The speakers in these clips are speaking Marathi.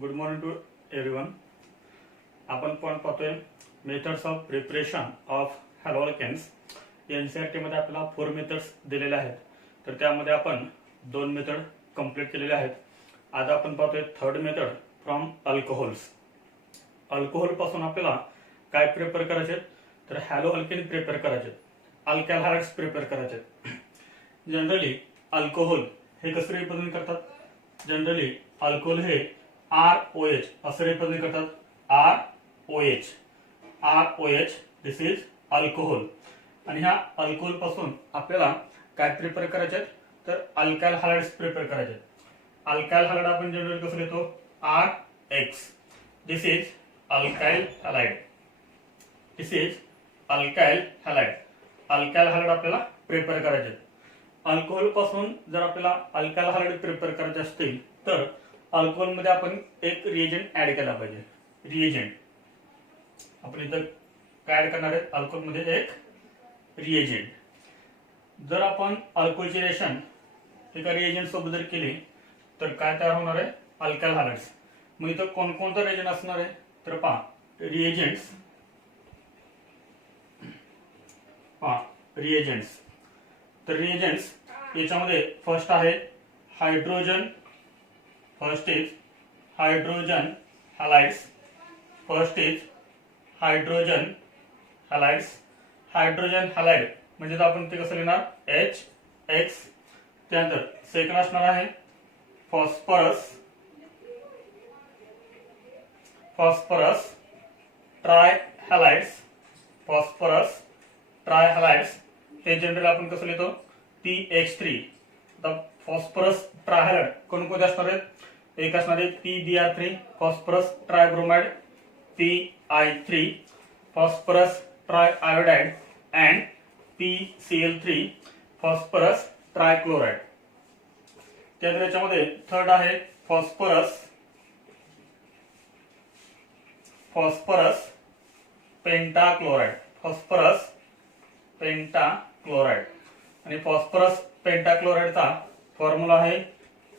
Good morning to everyone. आपण पण पाहतोय methods of preparation of haloalkanes. NCERT मध्ये आपल्याला 4 मेथड्स दिलेले आहेत, तर त्यामध्ये आपण 2 मेथड कंप्लीट केलेले आहेत. आज आपण पाहतोय third method from alcohols. Alcohol पासून आपल्याला काय प्रिपेअर करायचे, तर हॅलोअल्केन प्रिपेअर करायचे, अल्काइल हायड्रेट्स प्रिपेअर करायचे. जनरली अल्कोहोल हे कसे रिप्रेझेंट करतात? जनरली अल्कोहोल हे ROH असं रिप्रेझेंट करतात. ROH this is alcohol. आणि ह्या अल्कोहोल पासून आपल्याला काय प्रिपेअर करायचे, तर अल्काइल हायड्रेट्स प्रिपेअर करायचे. अल्काइल हायड्रेट आपण जनरली कसं लिहितो? RX. This is alkyl halide. This is alkyl halide. Alkyl hydrate आपल्याला प्रिपेअर करायचे. अल्कोहोल पासून जर आपल्याला अल्काइल हायड्रेट प्रिपेअर करायचे असतील तर अल्कोहोल मध्ये आपण एक रिएजंट ऍड केला पाहिजे. रिएजंट आपण इथं काय ऍड करणार आहे? अल्कोहोल मध्ये एक रिएजंट. जर आपण अल्कोहोलची रिएक्शन एका रिएजंट सोबत जर केली तर काय तयार होणार आहे? Alkyl hydrates. मग इथं कोणकोणतं रिएजंट असणार आहे, तर पहा रिएजंट्स. रिएजंट्स तर रिएजंट्स याच्यामध्ये फर्स्ट आहे hydrogen. First is hydrogen halides. First is hydrogen halides. Hydrogen halide म्हणजे आपण ते कसं लिहिणार? HX. त्यानंतर सेकंड असणार आहे phosphorus. Phosphorus trihalides. Phosphorus trihalides ते जनरल आपण कसं लिहितो? PH3. आता फॉस्फरस ट्रायहॅलाइड कोणकोणते असणार आहेत? एक असणार आहे PBr3 phosphorus tribromide, PI3 phosphorus triiodide and PCl3 phosphorus trichloride. त्यानंतर याच्यामध्ये थर्ड आहे फॉस्फरस पेंटाक्लोराइड. फॉस्फरस पेंटाक्लोराइड आणि फॉस्फरस पेंटाक्लोराइडचा फॉर्म्युला आहे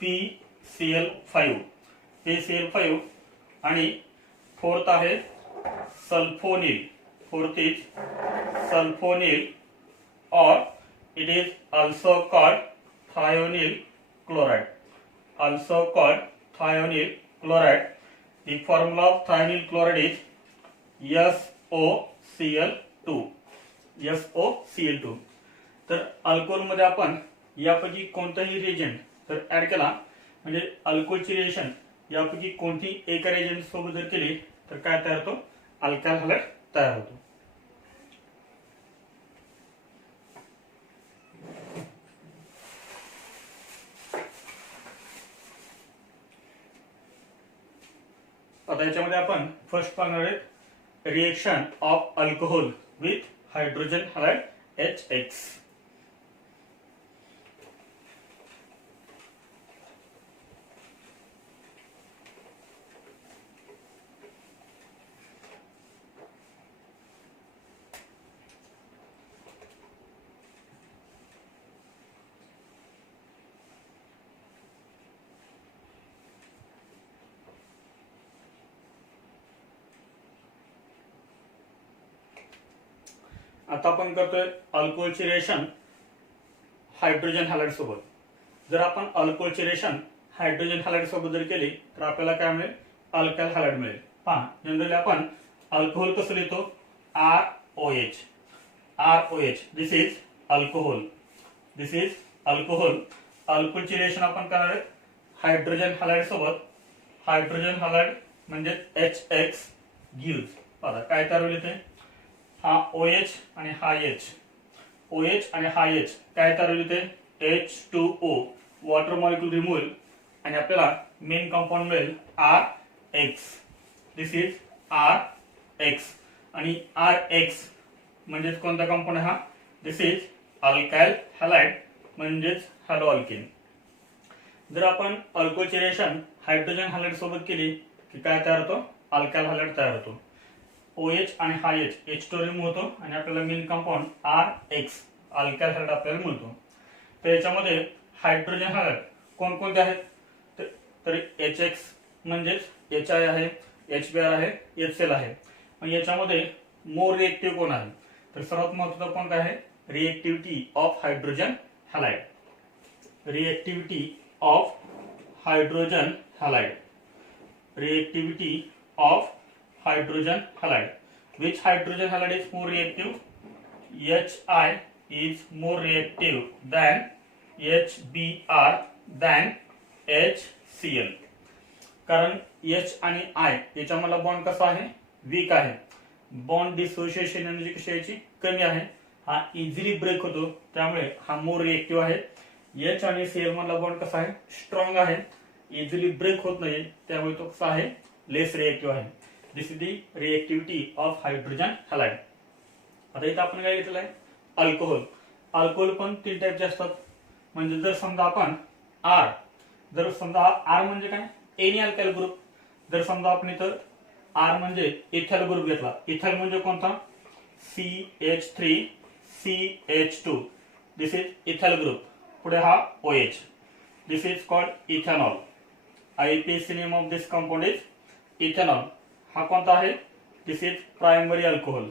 PCl5. PCl5 आणि फोर्थ आहे सल्फोनिल. फोर्थ इज सल्फोनिल और it is also called thionyl chloride. Also called thionyl chloride. The formula of thionyl chloride is SOCl2. SOCl2. तर अल्कोहोल मध्ये आपण यापैकी कोणताही रिएजंट जर ऍड केला म्हणजे अल्कोहोलची रिएक्शन यापैकी कोणती एका रिएजंट सोबत जर केली तर काय तयार होतो? अल्काइल हायड्रेट तयार होतो. आता याच्यामध्ये आपण फर्स्ट पाहणार आहे reaction of alcohol with hydrogen halide HX. आता आपण करतोय अल्कोहोलची रिएक्शन हायड्रोजन हॅलाइड सोबत. जर आपण अल्कोहोलची रिएक्शन हायड्रोजन हॅलाइड सोबत जर केली तर आपल्याला काय मिळेल? अल्काइल हायड्रेट मिळेल. पहा जनरली आपण अल्कोहोल कसं लिहितो? ROH. ROH this is alcohol. This is alcohol. अल्कोहोलची रिएक्शन आपण करणार आहे हायड्रोजन हॅलाइड सोबत. हायड्रोजन हॅलाइड म्हणजे HX गिव्स. आता काय तयार होईल इथे? हा OH आणि हा H. OH आणि हा H काय तयार होईल इथे? H2O वॉटर मॉलिक्यूल रिमूव्हल आणि आपल्याला मेन कंपाऊंड मिळेल RX. This is RX. आणि RX म्हणजेच कोणता कंपाऊंड आहे हा? दिस इज अल्काइल हॅलाइड म्हणजेच हॅलोअल्केन. जर आपण अल्कोहोलची रिएक्शन हायड्रोजन हॅलाइड सोबत केली की काय तयार होतो? अल्काइल हॅलाइड तयार होतो. OH आणि हा H2 रिमूव्ह होतो आणि आपल्याला main compound RX alkyl halide आपल्याला मिळतो. तर याच्यामध्ये हायड्रोजन हॅलाइड कोणकोणते आहेत? तर HX म्हणजेच HI आहे, HBr आहे, HCl आहे. मग याच्यामध्ये मोर रिएक्टिव्ह कोण आहे? तर सर्वात महत्त्वाचा पॉईंट काय आहे? Reactivity of hydrogen halide. Reactivity of hydrogen halide. Reactivity of hydrogen halide. Which hydrogen halide is more reactive? HI is more reactive than HBr than HCl. कारण H आणि I याच्यामधला बॉन्ड कसा आहे? वीक आहे. बॉन्ड डिसोसिएशन एनर्जी कशी याची कमी आहे. हा इझिली ब्रेक होतो, त्यामुळे हा मोर रिएक्टिव्ह आहे. H आणि Cl मधला बॉन्ड कसा आहे? स्ट्रॉंग आहे, इझिली ब्रेक होत नाही, त्यामुळे तो कसा आहे? लेस रिएक्टिव्ह आहे. This is the reactivity of hydrogen halide. आता इथे आपण काय घेतलं आहे? अल्कोहोल. अल्कोहोल पण 3 टाईपचे असतात. म्हणजे जर समजा आपण आर म्हणजे काय? Any alkyl group. जर समजा आपण इथं आर म्हणजे इथाइल ग्रुप घेतला. इथाइल म्हणजे कोणता? CH3 CH2. This is ethyl group. पुढे हा OH. This is called ethanol. IUPAC name of this compound is ethanol. हा कोणता आहे? This is primary alcohol.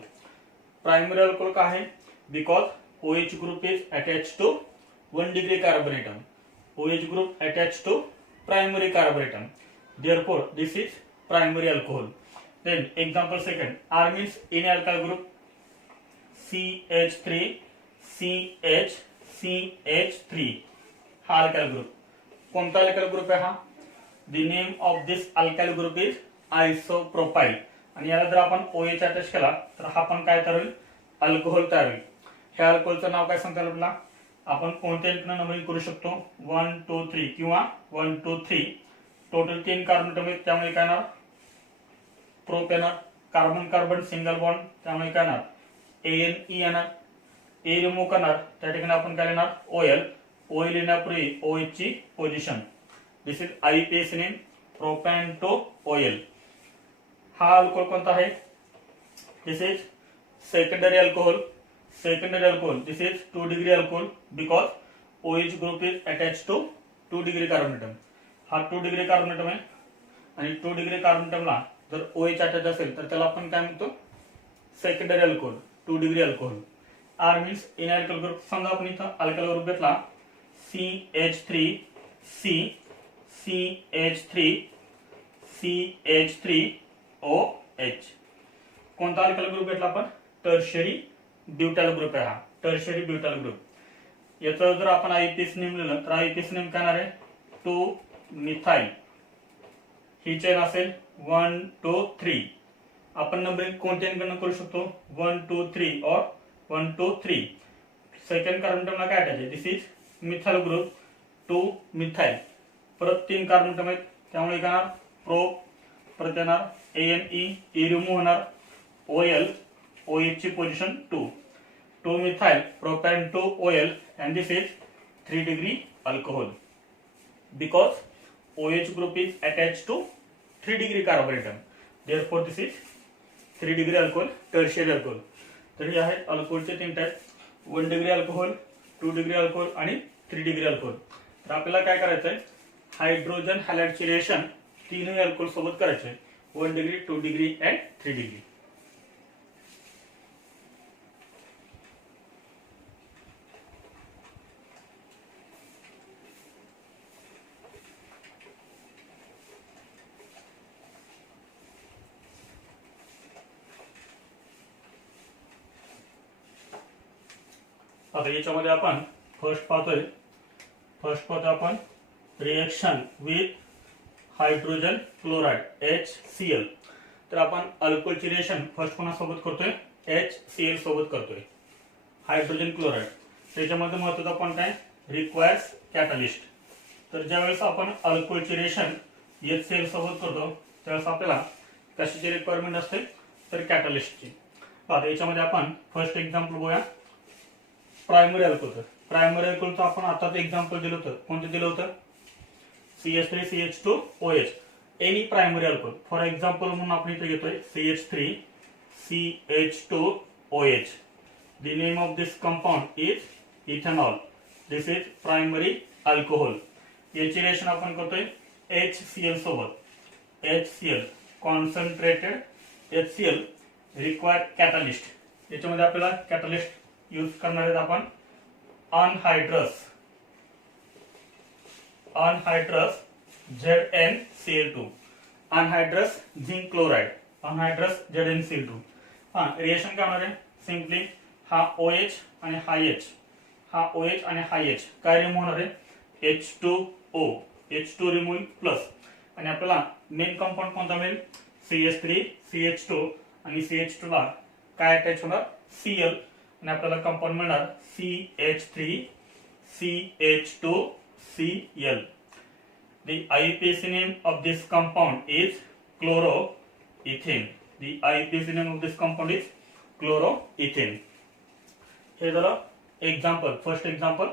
Primary alcohol का आहे? Because OH group is attached to 1 degree carbon atom. OH group attached to primary carbon atom. Therefore, this is primary alcohol. Then example second, R means in alkyl group CH3 CH3. हा अल्काइल ग्रुप. कोणता अल्काइल ग्रुप आहे हा? The name of this alkyl group is isopropyl. आणि याला जर आपण OH अटॅच केला तर हा पण काय तयार होईल? अल्कोहोल तयार होईल. ह्या अल्कोहोलचं नाव काय सांगता येईल आपल्याला? आपण कोणत्याही नंबरिंग करू शकतो. 1 2 3 किंवा 1 2 3. टोटल 3 कार्बन अटॉम आहेत, त्यामुळे काय येणार? प्रोप येणार. कार्बन कार्बन सिंगल बॉन्ड, त्यामुळे काय येणार? ANE येणार. ए रिमूव्ह करणार, त्या ठिकाणी आपण काय लिहिणार? OL. OL येण्यापूर्वी OH ची position. This is IUPAC name propan two ol. हा अल्कोहोल कोणता आहे? This is secondary alcohol. Secondary alcohol. This is 2 degree alcohol because OH group is attach to 2 degree carbon atom. हा 2 डिग्री कार्बन एटम आहे आणि 2 डिग्री कार्बन एटमला जर OH अटॅच असेल तर त्याला आपण काय म्हणतो? Secondary alcohol, 2 degree alcohol. R means in alkyl group. समजा आपण इथं अल्काइल ग्रुप घेतला CH3 CH3OH. कोणता अल्काइल ग्रुप घेतला आपण? टर्शियरी ब्युटाइल ग्रुप आहे हा. Tertiary butyl group. याचं जर आपण IUPAC नेम लिहिलं तर IUPAC नेम काय येणार आहे? 2 मिथाइल. ही चेन असेल 1 2 3. आपण नंबरिंग कोणत्याकडनं करू शकतो? 1 2 3 और 1 2 3. सेकंड कार्बन एटमला काय अटॅच आहे? This is methyl group 2 methyl. परत 3 कार्बन एटम आहेत, त्यामुळे काय येणार? प्रोप. परत येणार ANE. E रिमूव्ह होणार. OL. OH ची position 2 methyl propan two ol and this is 3 degree alcohol because OH group is attached to 3 degree carbon atom. Therefore this is 3 degree alcohol, tertiary alcohol. तर हे आहेत अल्कोहोलचे 3 type. 1 degree alcohol, 2 degree alcohol आणि 3 डिग्री अल्कोहोल. तर आपल्याला काय करायचं आहे? हायड्रोजन हॅलाइडचे रिएक्शन 3 अल्कोहोल सोबत करायचे आहे. 1 डिग्री, 2 डिग्री and 3 डिग्री. आता याच्यामध्ये आपण फर्स्ट पाहतोय आपण reaction with hydrogen chloride HCl. तर आपण अल्कोहोलची रिएक्शन फर्स्ट कोणासोबत करतोय? HCl सोबत करतोय. Hydrogen chloride. त्याच्यामध्ये महत्त्वाचा पॉईंट काय? Requires catalyst. तर ज्यावेळेस आपण अल्कोहोलची रिएक्शन HCl सोबत करतो त्यावेळेस आपल्याला कशाची रिक्वायरमेंट असते? तर कॅटलिस्टची. आता याच्यामध्ये आपण फर्स्ट एक्झाम्पल बघूया. Primary alcohol. प्रायमरी अल्कोहोलचं आपण आताच एक्झाम्पल दिलं होतं. कोणतं दिलं होतं? CH3 CH2OH. Any primary alcohol. For example म्हणून आपण इथे घेतोय CH3 CH2OH. The name of this compound is ethanol. This is primary alcohol. याची रिएक्शन आपण करतोय HCl सोबत. HCl concentrated HCl required catalyst. याच्यामध्ये आपल्याला कॅटलिस्ट यूज करणार आहेत आपण anhydrous ZnCl2 anhydrous zinc chloride anhydrous ZnCl2. Reaction काय होणार आहे सिंपली हा OH आणि हा H काय रिमूव्ह होणार आहे H2O H2 रिमूव्ह प्लस आणि आपल्याला मेन कंपाऊंड कोणता मिळेल CH3 CH2 आणि CH2 ला काय अटॅच होणार Cl आणि आपल्याला कंपाऊंड मिळणार CH3 CH2 Cl. The IUPAC name of this compound is chloroethane. The IUPAC name of this compound is chloroethane. हे झालं एक्झाम्पल फर्स्ट एक्झाम्पल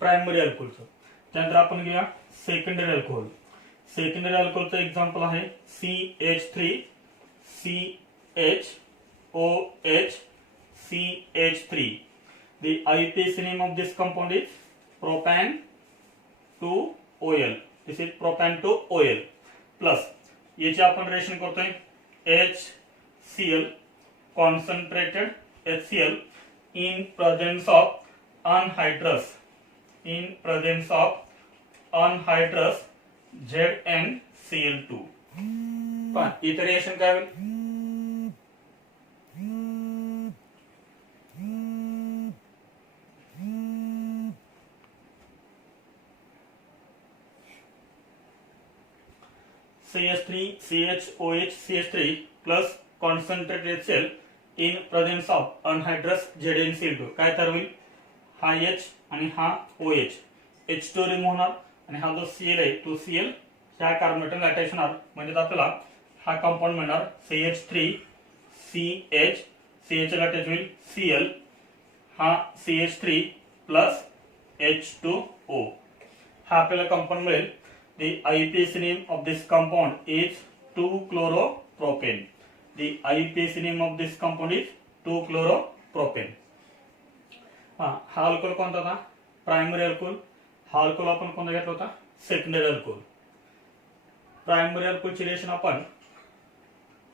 प्रायमरी अल्कोहोलचं. त्यानंतर आपण घेऊया सेकंडरी अल्कोहोल. सेकंडरी अल्कोहोलचं एक्झाम्पल आहे CH3 CHOH CH3. The IUPAC name of this compound is propan2OL. This is propan2OL plus याचे आपण रिएक्शन करतोय HCl concentrated HCl in presence of anhydrous ZnCl2. पण इथे रिएक्शन काय होईल CH3 CHOH CH3 plus concentrated HCl in presence of anhydrous ZnCl2. काय तर होईल हा H आणि हा OH H2 रिमूव्ह होणार आणि हा जो Cl आहे तो Cl ह्या कार्बोनेटला अटॅच होणार म्हणजे आपल्याला हा कंपाऊंड मिळणार CH3 CH ला अटॅच होईल Cl हा CH3 प्लस H2O हा आपल्याला कंपाऊंड मिळेल. The IUPAC name of this compound is 2-chloropropane. The IUPAC name of this compound is 2-chloropropane. हा अल्कोहोल कोणता होता प्रायमरी अल्कोहोल. हा अल्कोहोल आपण कोणता घेतला होता सेकंडरी अल्कोहोल. प्रायमरी अल्कोहोलची रिएक्शन आपण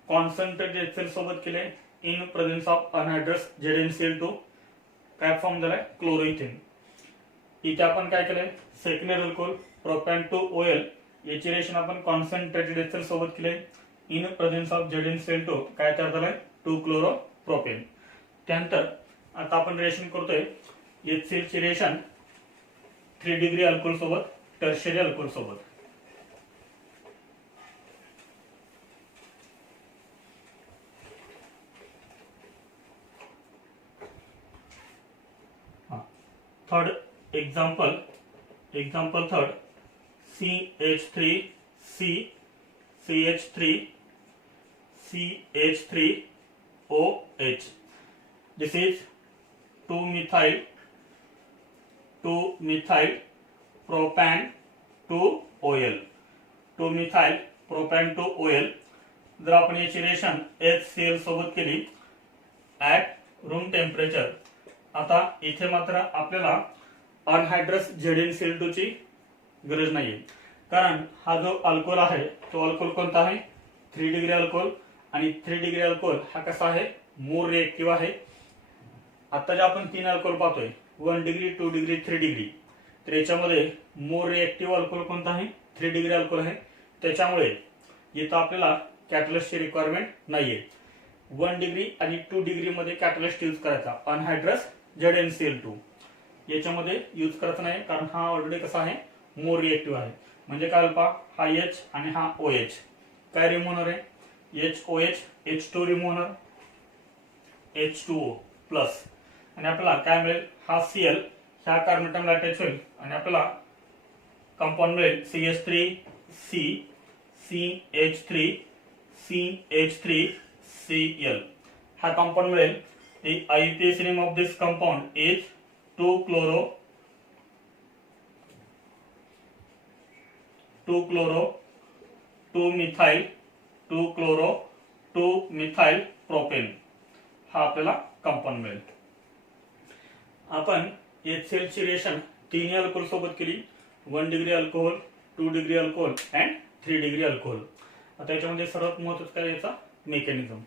कॉन्सन्ट्रेटेड HCl सोबत केले इन प्रेझेन्स ऑफ अनहायड्रस ZnCl2. काय फॉर्म झालाय क्लोरोइथेन. इथे आपण काय केलंय सेकंडरी अल्कोहोल propan2OL याची रिएक्शन आपण कॉन्सन्ट्रेटेड HCl सोबत केले इन प्रेझेन्स ऑफ ZnCl2. काय तयार झालंय 2-chloropropane. त्यानंतर आता आपण रिएक्शन करतोय HCl ची रिएक्शन 3 डिग्री अल्कोहोल सोबत टर्शियरी अल्कोहोल सोबत. Third example third CH3 CH3OH. This is 2-methyl propan2OL. 2-methyl propan2OL. जर आपण याची रिएक्शन HCl सोबत केली ऍट रूम टेम्परेचर. आता इथे मात्र आपल्याला अनहायड्रस ZnCl2 ची गरज नाहीये कारण हा जो अल्कोहोल आहे तो अल्कोहोल कोणता आहे 3 डिग्री अल्कोहोल आणि 3 डिग्री अल्कोहोल हा कसा आहे मोर रिएक्टिव्ह आहे. आता जे आपण 3 अल्कोहोल पाहतोय 1 डिग्री 2 डिग्री 3 डिग्री तर याच्यामध्ये मोर रिएक्टिव्ह अल्कोहोल कोणता आहे 3 डिग्री अल्कोहोल आहे. त्याच्यामुळे इथं आपल्याला कॅटलिस्टची रिक्वायरमेंट नाहीये. 1 डिग्री आणि 2 डिग्री मध्ये कॅटलिस्ट यूज करायचा अनहायड्रस ZnCl2 याच्यामध्ये यूज करायचा नाही कारण हा ऑलरेडी कसा आहे मोर रिएक्टिव्ह आहे. म्हणजे काय अल्फा हा H आणि हा OH काय रिमूव्ह होणार आहे HOH H2 रिमूव्ह होणार H2O प्लस आणि आपल्याला काय मिळेल हा Cl ह्या कार्बोनेटला अटॅच होईल आणि आपल्याला कंपाऊंड मिळेल CH3 CH3 Cl. हा कंपाऊंड मिळेल. The IUPAC name of this compound is 2-chloro 2-methyl propane हा आपल्याला कंपाऊंड मिळेल. आपण HCl ची रिएक्शन 3 अल्कोहोल सोबत केली 1 degree alcohol 2 degree alcohol and 3 degree alcohol. आता याच्यामध्ये सर्वात महत्त्वाचं काय याचा mechanism.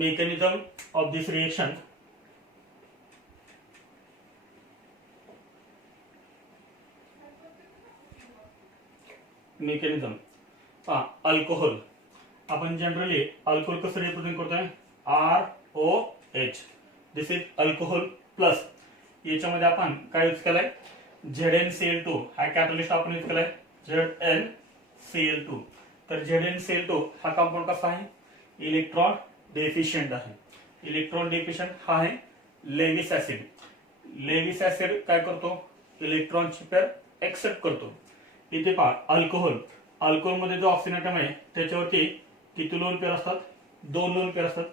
mechanism of this reaction. Mechanism alcohol. आपण जनरली अल्कोहोल कसं रिप्रेझेंट करतोय ROH. This is alcohol plus. याच्यामध्ये आपण काय यूज केलाय ZnCl2 हा कॅटलिस्ट आपण यूज केलाय ZnCl2. तर ZnCl2 हा कंपाऊंड कसा आहे इलेक्ट्रॉन डेफिशियंट आहे. इलेक्ट्रॉन डेफिशियंट हा आहे लेविस ऍसिड. लेविस ऍसिड काय करतो इलेक्ट्रॉनची पेअर एक्सेप्ट करतो. इथे पहा अल्कोहोल. अल्कोहोल मध्ये जो ऑक्सिजन ॲटम आहे त्याच्यावरती किती लोन पेअर असतात 2 लोन पेअर असतात.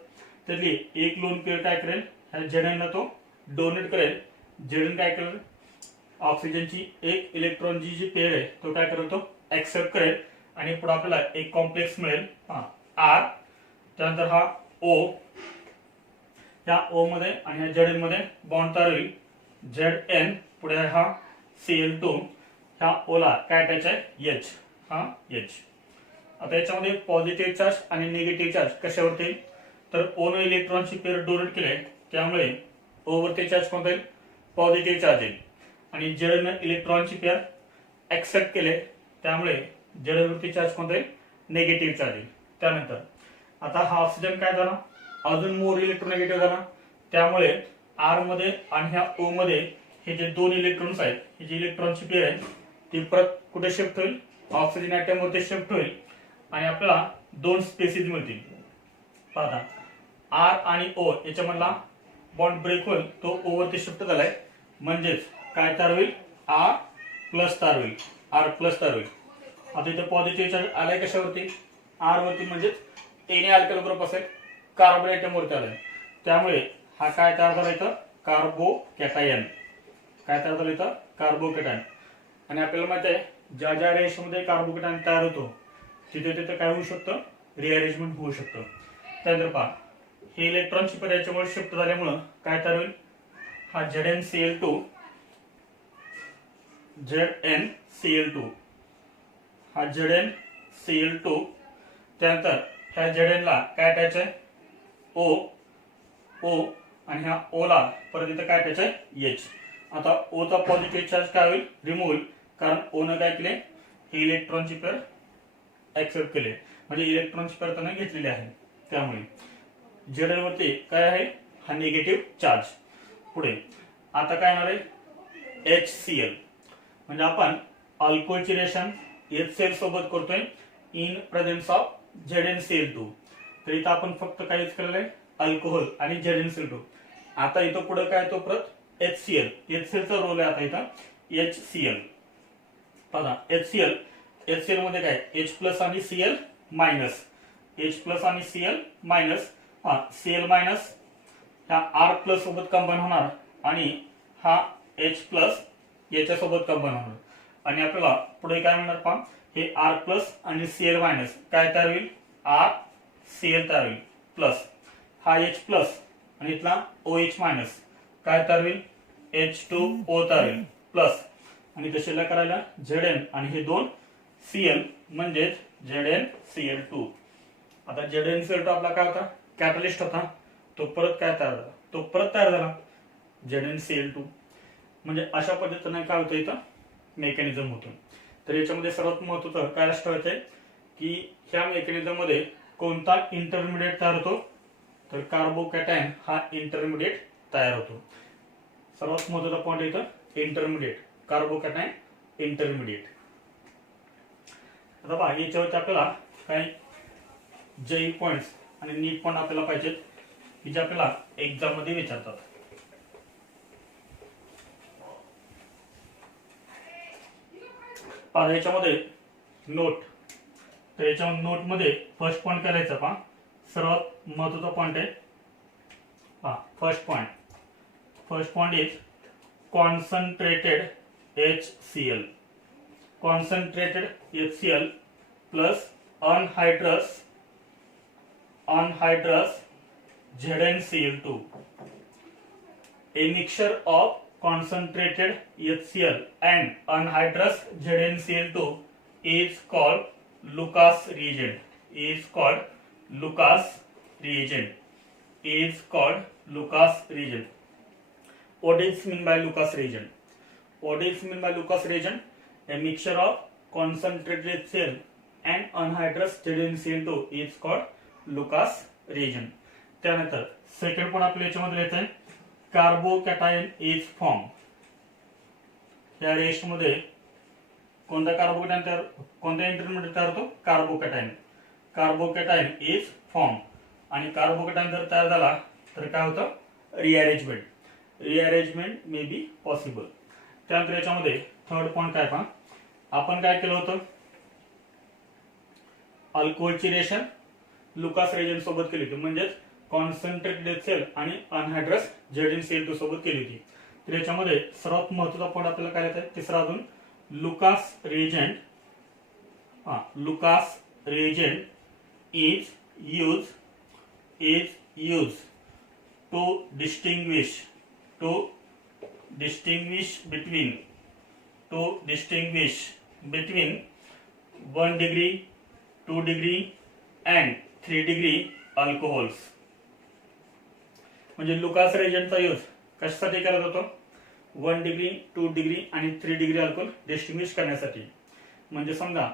त्यातली एक लोन पेअर काय करेल ह्या Zn ला तो डोनेट करेल. Zn काय करेल ऑक्सिजनची एक इलेक्ट्रॉनची जी पेअर आहे तो काय करेल तो एक्सेप्ट करेल आणि पुढे आपल्याला एक कॉम्प्लेक्स मिळेल R. त्यानंतर हा O. या O मध्ये आणि ह्या Zn मध्ये बॉन्ड तयार होईल Zn. पुढे हा Cl2. ह्या O ला काय अटॅच आहे H. हा H. आता याच्यामध्ये पॉझिटिव्ह चार्ज आणि निगेटिव्ह चार्ज कशावरती तर O ने इलेक्ट्रॉनची पेअर डोनेट केले त्यामुळे O वरती चार्ज कोणता येईल पॉझिटिव्ह चार्ज येईल आणि Zn ने इलेक्ट्रॉनची पेअर एक्सेप्ट केले त्यामुळे Zn वरती चार्ज कोणता येईल निगेटिव्ह चार्ज येईल. त्यानंतर आता हा ऑक्सिजन काय झाला अजून मोर इलेक्ट्रोनेगेटिव्ह झाला त्यामुळे R मध्ये आणि ह्या O मध्ये हे जे 2 इलेक्ट्रॉन्स आहेत ही जी इलेक्ट्रॉनची पेअर आहे ती परत कुठे शिफ्ट होईल ऑक्सिजन ॲटम वरती शिफ्ट होईल आणि आपल्याला 2 स्पेसिस मिळतील. पहा R आणि O याच्यामधला बॉन्ड ब्रेक होईल तो O वरती शिफ्ट झालाय म्हणजेच काय तयार होईल R प्लस तयार होईल. R प्लस तयार होईल. आता इथे पॉझिटिव्ह चार्ज आलाय कशावरती R वरती म्हणजेच A ने अल्काइल ग्रुप असेल कार्बन ॲटम वरती आलाय त्यामुळे हा काय तयार झाला इथं कार्बोकॅटायन. काय तयार झालं इथं कार्बोकॅटायन. आणि आपल्याला माहित आहे ज्या ज्या रेशमध्ये कार्बोकॅटायन तयार होतो तिथे तिथे काय होऊ शकतं रिअरेंजमेंट होऊ शकतं. त्यानंतर पहा हे इलेक्ट्रॉनची पेअर याच्यामुळे शिफ्ट झाल्यामुळं काय तयार होईल हा ZnCl2. ZnCl2 हा ZnCl2. त्यानंतर ह्या Zn ला काय अटॅच आहे O आणि ह्या O ला परत इथं काय अटॅच आहे H. आता O चा पॉझिटिव्ह चार्ज काय होईल रिमूव्ह होईल कारण O ने काय केले ही इलेक्ट्रॉनची पेअर एक्सेप्ट केले म्हणजे इलेक्ट्रॉनची पेअर त्याने घेतलेली आहे त्यामुळे Zn वरती काय आहे हा निगेटिव्ह चार्ज. पुढे आता काय येणार आहे HCl म्हणजे आपण अल्कोहोलची रिएक्शन HCl सोबत करतोय इन प्रेझेन्स ऑफ ZnCl2. तर इथं आपण फक्त काय यूज केलेलं आहे अल्कोहोल आणि ZnCl2. आता इथं पुढे काय तो परत HCl. HCl चा रोल आहे आता इथं HCl. बघा HCl मध्ये काय H प्लस आणि Cl मायनस. H प्लस आणि Cl मायनस. Cl मायनस ह्या R प्लस सोबत कंबाईन होणार आणि हा H प्लस याच्या सोबत कंबाईन होणार आणि आपल्याला पुढे काय मिळणार पहा हे R प्लस आणि Cl मायनस काय तयार होईल R Cl तयार होईल प्लस हा H प्लस आणि इथला OH मायनस काय तयार होईल H2O तयार होईल प्लस आणि कशाला करायला Zn आणि हे 2 Cl म्हणजेच ZnCl2. आता ZnCl2 आपला काय होता कॅटलिस्ट होता तो परत काय तयार झाला ZnCl2. म्हणजे अशा पद्धतीने काय होतं इथं मेकॅनिझम होतं. तर याच्यामध्ये सर्वात महत्त्वाचं काय लक्षात ठेवायचं की ह्या मेकॅनिझम मध्ये कोणता इंटरमिडिएट तयार होतो तर कार्बोकॅटायन हा इंटरमिडिएट तयार होतो. सर्वात महत्त्वाचा पॉइंट इथं इंटरमिडिएट कार्बोकॅटायन इंटरमिडिएट. आता पहा याच्यावरती आपल्याला काही जे पॉइंट्स आणि नीट पॉइंट आपल्याला पाहिजेत की जे आपल्याला एक्झाम मध्ये विचारतात. पहा याच्यामध्ये नोट. तर याच्या नोट मध्ये फर्स्ट पॉइंट करायचा पहा सर्वात महत्त्वाचा पॉइंट आहे पहा first point is concentrated HCl. Concentrated HCl plus anhydrous anhydrous ZnCl2. A mixture of concentrated HCl and anhydrous ZnCl2 is called Lucas reagent. Is called Lucas reagent. Is called Lucas reagent. What is meant by Lucas reagent? What is meant by Lucas reagent? A mixture of concentrated HCl and anhydrous ZnCl2 is called Lucas reagent. त्यानंतर सेकंड पण आपल्या याच्यामध्ये येत आहे कार्बोकॅटायन इज फॉर्म. या रेस्ट मध्ये कोणता कार्बोकॅटायन तयार, कोणत्या इंटरमिडिएट तयार होतो? कार्बोकॅटायन. Carbocation is form. आणि कार्बोकॅटायन जर तयार झाला तर काय होतं? Rearrangement. Rearrangement may be possible. त्यानंतर याच्यामध्ये थर्ड पॉइंट काय पहा, आपण काय केलं होतं? अल्कोहोलची रेशन लुकास रेजन सोबत केली होती, म्हणजेच कॉन्सन्ट्रेटेड HCl आणि अनहायड्रस ZnCl2 सोबत केली होती. तर याच्यामध्ये सर्वात महत्त्वाचा पॉइंट आपल्याला काय येत आहे? तिसरा अजून Lucas reagent. Lucas reagent is use to distinguish between 1 degree, 2 degree and 3 degree alcohols. म्हणजे लुकास रेजंटचा यूज कशासाठी केला जातो? 1 डिग्री, 2 डिग्री आणि 3 डिग्री अल्कोहोल डिस्टिंग्विश करण्यासाठी. म्हणजे समजा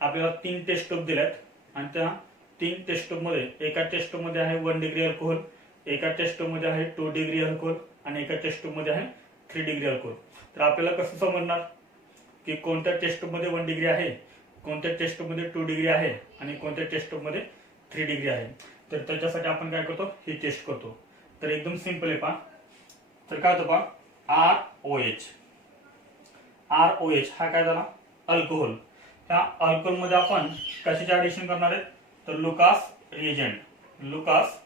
आपल्याला 3 टेस्ट ट्यूब दिल्यात आणि त्या 3 टेस्ट ट्यूब मध्ये एका टेस्ट ट्यूब मध्ये आहे 1 डिग्री अल्कोहोल, एका टेस्ट ट्यूब मध्ये आहे 2 डिग्री अल्कोहोल आणि एका टेस्ट ट्यूब मध्ये आहे 3 डिग्री अल्कोहोल. तर आपल्याला कसं समजणार की कोणत्या टेस्ट ट्यूब मध्ये 1 डिग्री आहे, कोणत्या टेस्ट ट्यूब मध्ये 2 डिग्री आहे आणि कोणत्या टेस्ट ट्यूब मध्ये 3 डिग्री आहे? तर त्याच्यासाठी आपण काय करतो? ही टेस्ट करतो. तर एकदम सिंपल आहे पहा. तर काय होतं पहा, ROH हा काय झाला? अल्कोहोल. त्या अल्कोहोल मध्ये आपण कशाचे ऍडिशन करणार आहेत? तर लुकास रिएजंट. लुकास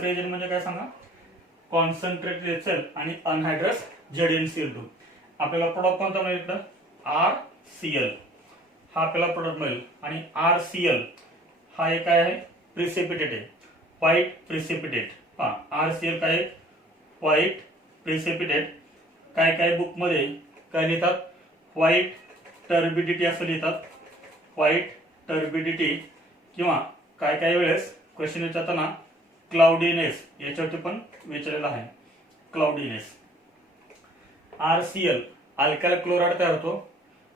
रिएजंट म्हणजे काय सांगा? कॉन्सन्ट्रेटेड HCl आणि अनहायड्रस ZnCl2. आपल्याला प्रोडक्ट कोणता मिळेल? तर RCl हा आपल्याला प्रोडक्ट मिळेल. आणि RCl हा एक काय आहे? प्रिसिपिटेट आहे, व्हाईट प्रिसिपिटेट. RCl काय आहे? White precipitate. काय बुक मध्ये काय लिहितात? व्हाईट टर्बिडिटी असं लिहितात, व्हाईट टर्बिडिटी. किंवा काय वेळेस क्वेश्चन विचारताना क्लाउडीनेस याच्यावरती पण विचारलेला आहे, क्लाउडीनेस. RCl अल्काइल क्लोराइड तयार होतो.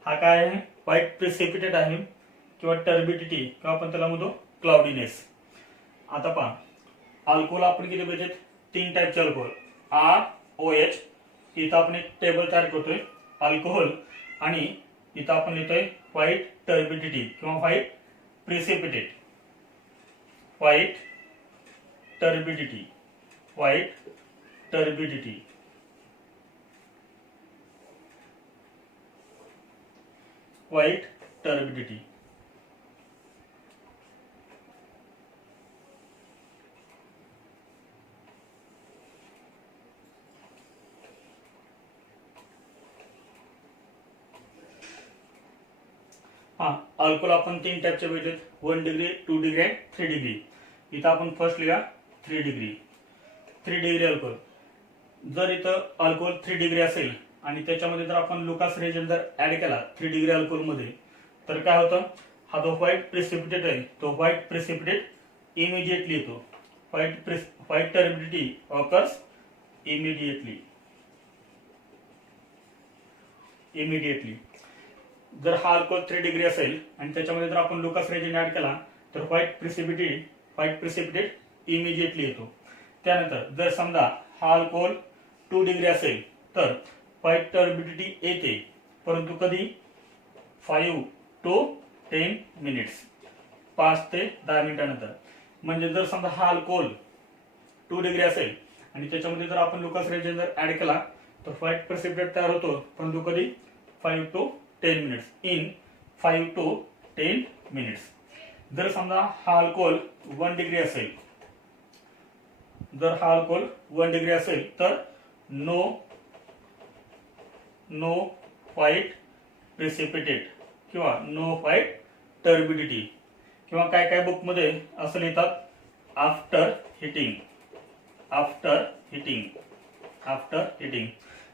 हा काय आहे? व्हाईट प्रिसिपिटेट आहे किंवा टर्बिडिटी किंवा आपण त्याला म्हणतो क्लाउडीनेस. आता पहा, अल्कोहोल आपण किती पाहिजेत? 3 टाईपचे अल्कोहोल. ROH इथं आपण एक टेबल तयार करतोय अल्कोहोल, आणि इथं आपण लिहितोय व्हाईट टर्बिडिटी किंवा white precipitate. White turbidity. Alcohol आपण 3 टाईपचे भेटलेत, 1 डिग्री, 2 डिग्री आणि 3 डिग्री. इथं आपण फर्स्ट लिहा 3 डिग्री. 3 degree alcohol. जर इथं अल्कोहोल 3 डिग्री असेल आणि त्याच्यामध्ये जर आपण लुकास रिएजंट जर ऍड केला 3 डिग्री अल्कोहोल मध्ये, तर काय होतं? हा जो व्हाईट प्रिसिपिटेट आहे तो व्हाईट प्रिसिपिटेट इमिजिएटली येतो. White turbidity occurs immediately. जर हा अल्कोहोल 3 डिग्री असेल आणि त्याच्यामध्ये जर आपण लुकास रिएजंट ऍड केला तर व्हाईट प्रिसिपिटेट इमिजिएटली येतो. त्यानंतर जर समजा हा अल्कोहोल 2 डिग्री असेल तर व्हाईट टर्बिडिटी येते, परंतु कधी? 5 to 10 मिनिट्स, 5 ते 10 मिनिटानंतर. म्हणजे जर समजा हा अल्कोहोल 2 डिग्री असेल आणि त्याच्यामध्ये जर आपण लुकास रिएजंट जर ऍड केला तर व्हाईट प्रिसिपिटेट तयार होतो, परंतु कधी? 5 to 10 minutes. In 5 to 10 minutes. जर समजा हा अल्कोहोल 1 डिग्री असेल, तर नो व्हाईट प्रिसिपिटेट किंवा नो व्हाईट टर्बिडिटी. किंवा काय काय बुकमध्ये असं लिहितात after heating, after heating, after heating.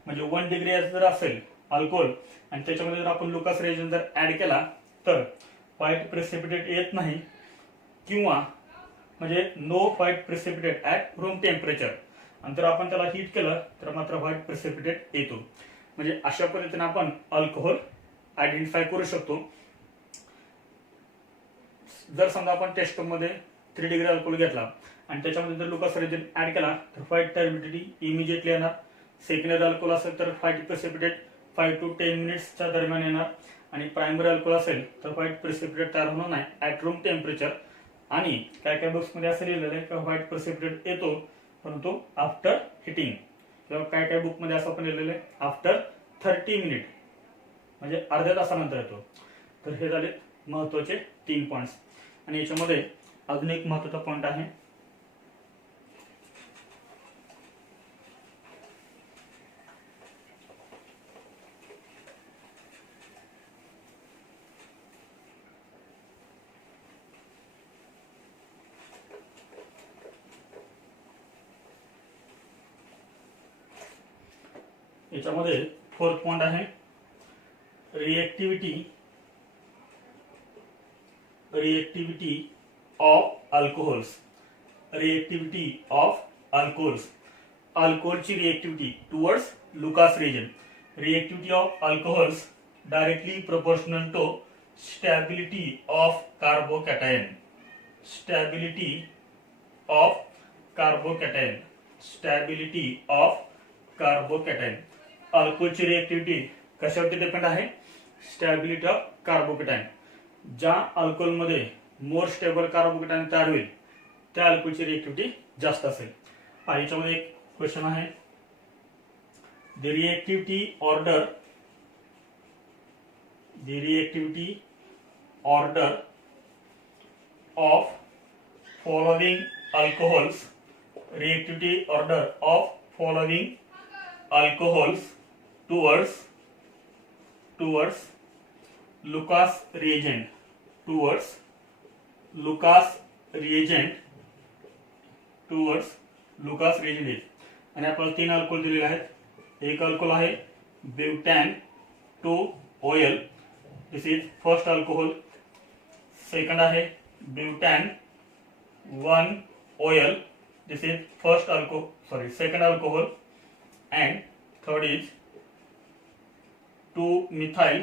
म्हणजे 1 डिग्री जर असेल अल्कोहोल आणि त्याच्यामध्ये जर आपण लुकास रिएजंट जर ऍड केला तर व्हाईट प्रेसिपिटेट येत नाही, किंवा म्हणजे no white precipitate at room temperature. आणि जर आपण त्याला हीट केलं तर मात्र व्हाईट प्रेसिपिटेट येतो. म्हणजे अशा पद्धतीने आपण अल्कोहोल आयडेंटिफाय करू शकतो. जर समजा आपण टेस्ट मध्ये 3 डिग्री अल्कोहोल घेतला आणि त्याच्यामध्ये जर लुकास रिएजंट ऍड केला तर व्हाईट टर्बिडिटी इमिजिएटली येणार. सेकंडरी अल्कोहोल असेल तर व्हाईट प्रेसिपिटेट 5 to 10 मिनिट्सच्या दरम्यान येणार. आणि प्रायमरी अल्कोहोल असेल तर व्हाईट प्रेसिपिटेट तयार होणार नाही ऍट रूम टेम्परेचर. आणि काय काय बुक्स मध्ये असं लिहिलेलं आहे की व्हाईट प्रेसिपिटेट येतो परंतु आफ्टर हिटिंग, किंवा काय काय बुक मध्ये असं पण लिहिलेलं आहे आफ्टर 30 मिनिट, म्हणजे अर्ध्या तासानंतर येतो. तर हे झाले महत्वाचे 3 पॉइंट्स. आणि याच्यामध्ये अजून एक महत्वाचा पॉइंट आहे, याच्यामध्ये 4th पॉइंट आहे reactivity of alcohols. Reactivity of alcohols, अल्कोहोलची reactivity towards Lucas reagent. Reactivity of alcohols directly proportional to stability of carbocation. Stability of carbocation, stability of carbocation. अल्कोहोलची रिएक्टिव्हिटी कशावरती डिपेंड आहे? Stability of carbocation. ज्या अल्कोहोलमध्ये मोर स्टेबल कार्बोकॅटायन तयार होईल त्या अल्कोहोलची रिएक्टिव्हिटी जास्त असेल. याच्यामध्ये एक क्वेश्चन आहे, the reactivity order of following alcohols, reactivity order of following alcohols towards Lucas reagent, towards Lucas reagent आहे. आणि आपल्याला 3 अल्कोहोल दिलेले आहेत. एक अल्कोहोल आहे ब्युटॅन 2 OL, this is first alcohol. Second आहे ब्युटॅन 1 OL, this is second alcohol. And third is 2-methyl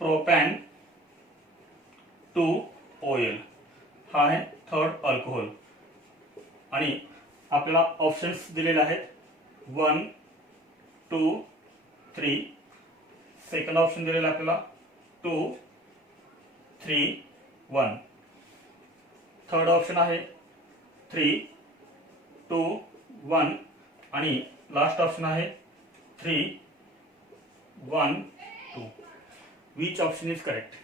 propan 2 OL, हा आहे थर्ड अल्कोहोल. आणि आपल्याला ऑप्शन्स दिलेले आहेत 1, 2, 3. सेकंड ऑप्शन दिलेला आपल्याला 2, 3, 1. थर्ड ऑप्शन आहे 3, 2, 1. आणि लास्ट ऑप्शन आहे 3, 1, 2. Which option is correct?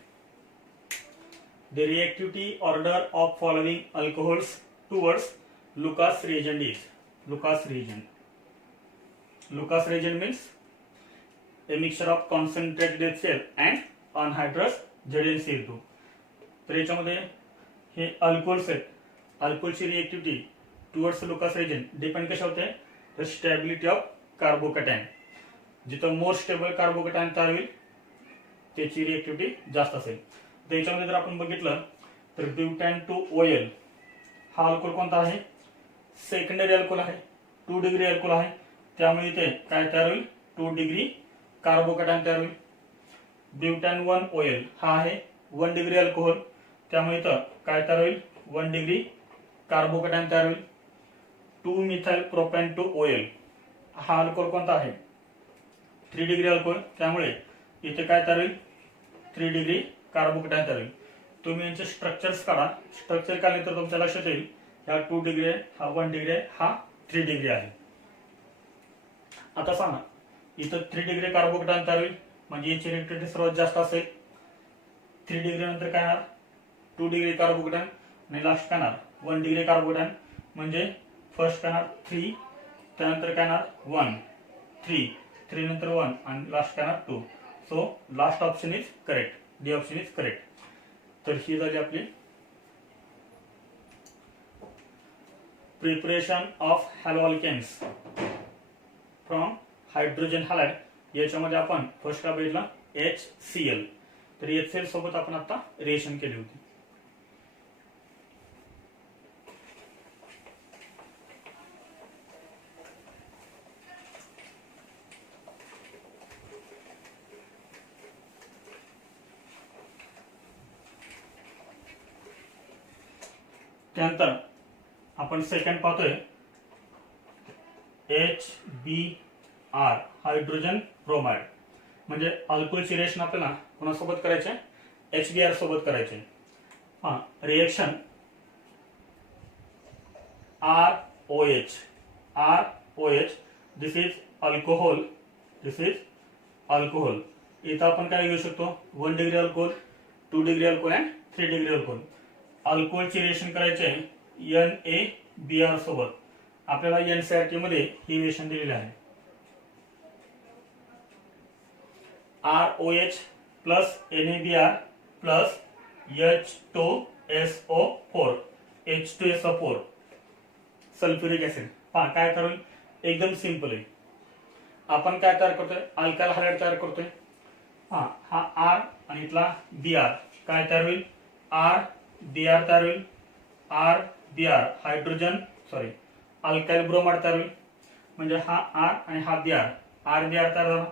The reactivity order of following alcohols towards Lucas reagent is Lucas reagent. Lucas reagent means a mixture of concentrated HCl and anhydrous ZnCl2. तर याच्यामध्ये हे अल्कोहोल्स आहेत. अल्कोहोलची reactivity towards Lucas reagent depend कशा होते? तर स्टॅबिलिटी ऑफ कार्बोकॅटायन. जिथं मोर स्टेबल कार्बोकॅटायन तयार होईल त्याची रिएक्टिव्हिटी जास्त असेल. तर याच्यामध्ये जर आपण बघितलं तर ब्युटॅन 2 OL हा अल्कोहोल कोणता आहे? सेकंडरी अल्कोहोल आहे, 2 डिग्री अल्कोहोल आहे. त्यामुळे इथे काय तयार होईल? 2 डिग्री कार्बोकॅटायन तयार होईल. ब्युटॅन 1 OL हा आहे 1 डिग्री अल्कोहोल. त्यामुळे इथं काय तयार होईल? 1 डिग्री कार्बोकॅटायन तयार होईल. 2-methyl propan 2 OL हा अल्कोहोल कोणता आहे? 3 डिग्री अल्कोहोल. त्यामुळे इथे काय तयार होईल? 3 डिग्री कार्बोकॅटायन तयार होईल. तुम्ही यांचे स्ट्रक्चर्स काढा. स्ट्रक्चर काढले तर तुमच्या लक्षात येईल हा 2 डिग्री आहे, हा 1 डिग्री आहे, हा 3 डिग्री आहे. आता सांगा इथं 3 डिग्री कार्बोकॅटायन तयार होईल म्हणजे याची रिएक्टिव्हिटी सर्वात जास्त असेल. 3 डिग्री नंतर काय येणार? 2 डिग्री कार्बोकॅटायन आणि लास्ट काय येणार? 1 डिग्री कार्बोकॅटायन. म्हणजे फर्स्ट काय येणार? 3, त्यानंतर काय येणार? 1, 3 नंतर 1 आणि लास्ट काय येणार? 2. So last option is correct, D option is correct. तर ही झाली आपली preparation of haloalkanes from hydrogen halide. याच्यामध्ये आपण फर्स्ट ला बघितला HCl. तर HCl सोबत आपण आता रिएक्शन केली होती. त्यानंतर आपण सेकंड पाहतोय HBr हायड्रोजन ब्रोमाइड. म्हणजे अल्कोहलची रिएक्शन आपल्याला कोणासोबत करायचे, HBr सोबत करायचे. हा reaction ROH this is alcohol, this is alcohol. इथं आपण काय घेऊ शकतो, 1 degree alcohol, 2 degree alcohol and 3 degree alcohol. अल्कोहलची रिएक्शन करायचे NaBr सोबत. आपल्याला NCERT मध्ये ही रिएक्शन दिलेली आहे. ROH plus NaBr plus H2SO4 H2SO4 sulphuric acid. पहा काय करू, एकदम सिंपल आहे. आपण काय तयार करतोय, अल्काइल हॅलाइड तयार करतोय. हा R आणि इथला Br काय तयार होईल, RBr तयार होईल. RBr हायड्रोजन अल्काइल ब्रोमाइड तयार होईल. म्हणजे हा R आणि हा Br, RBr तयार झाला.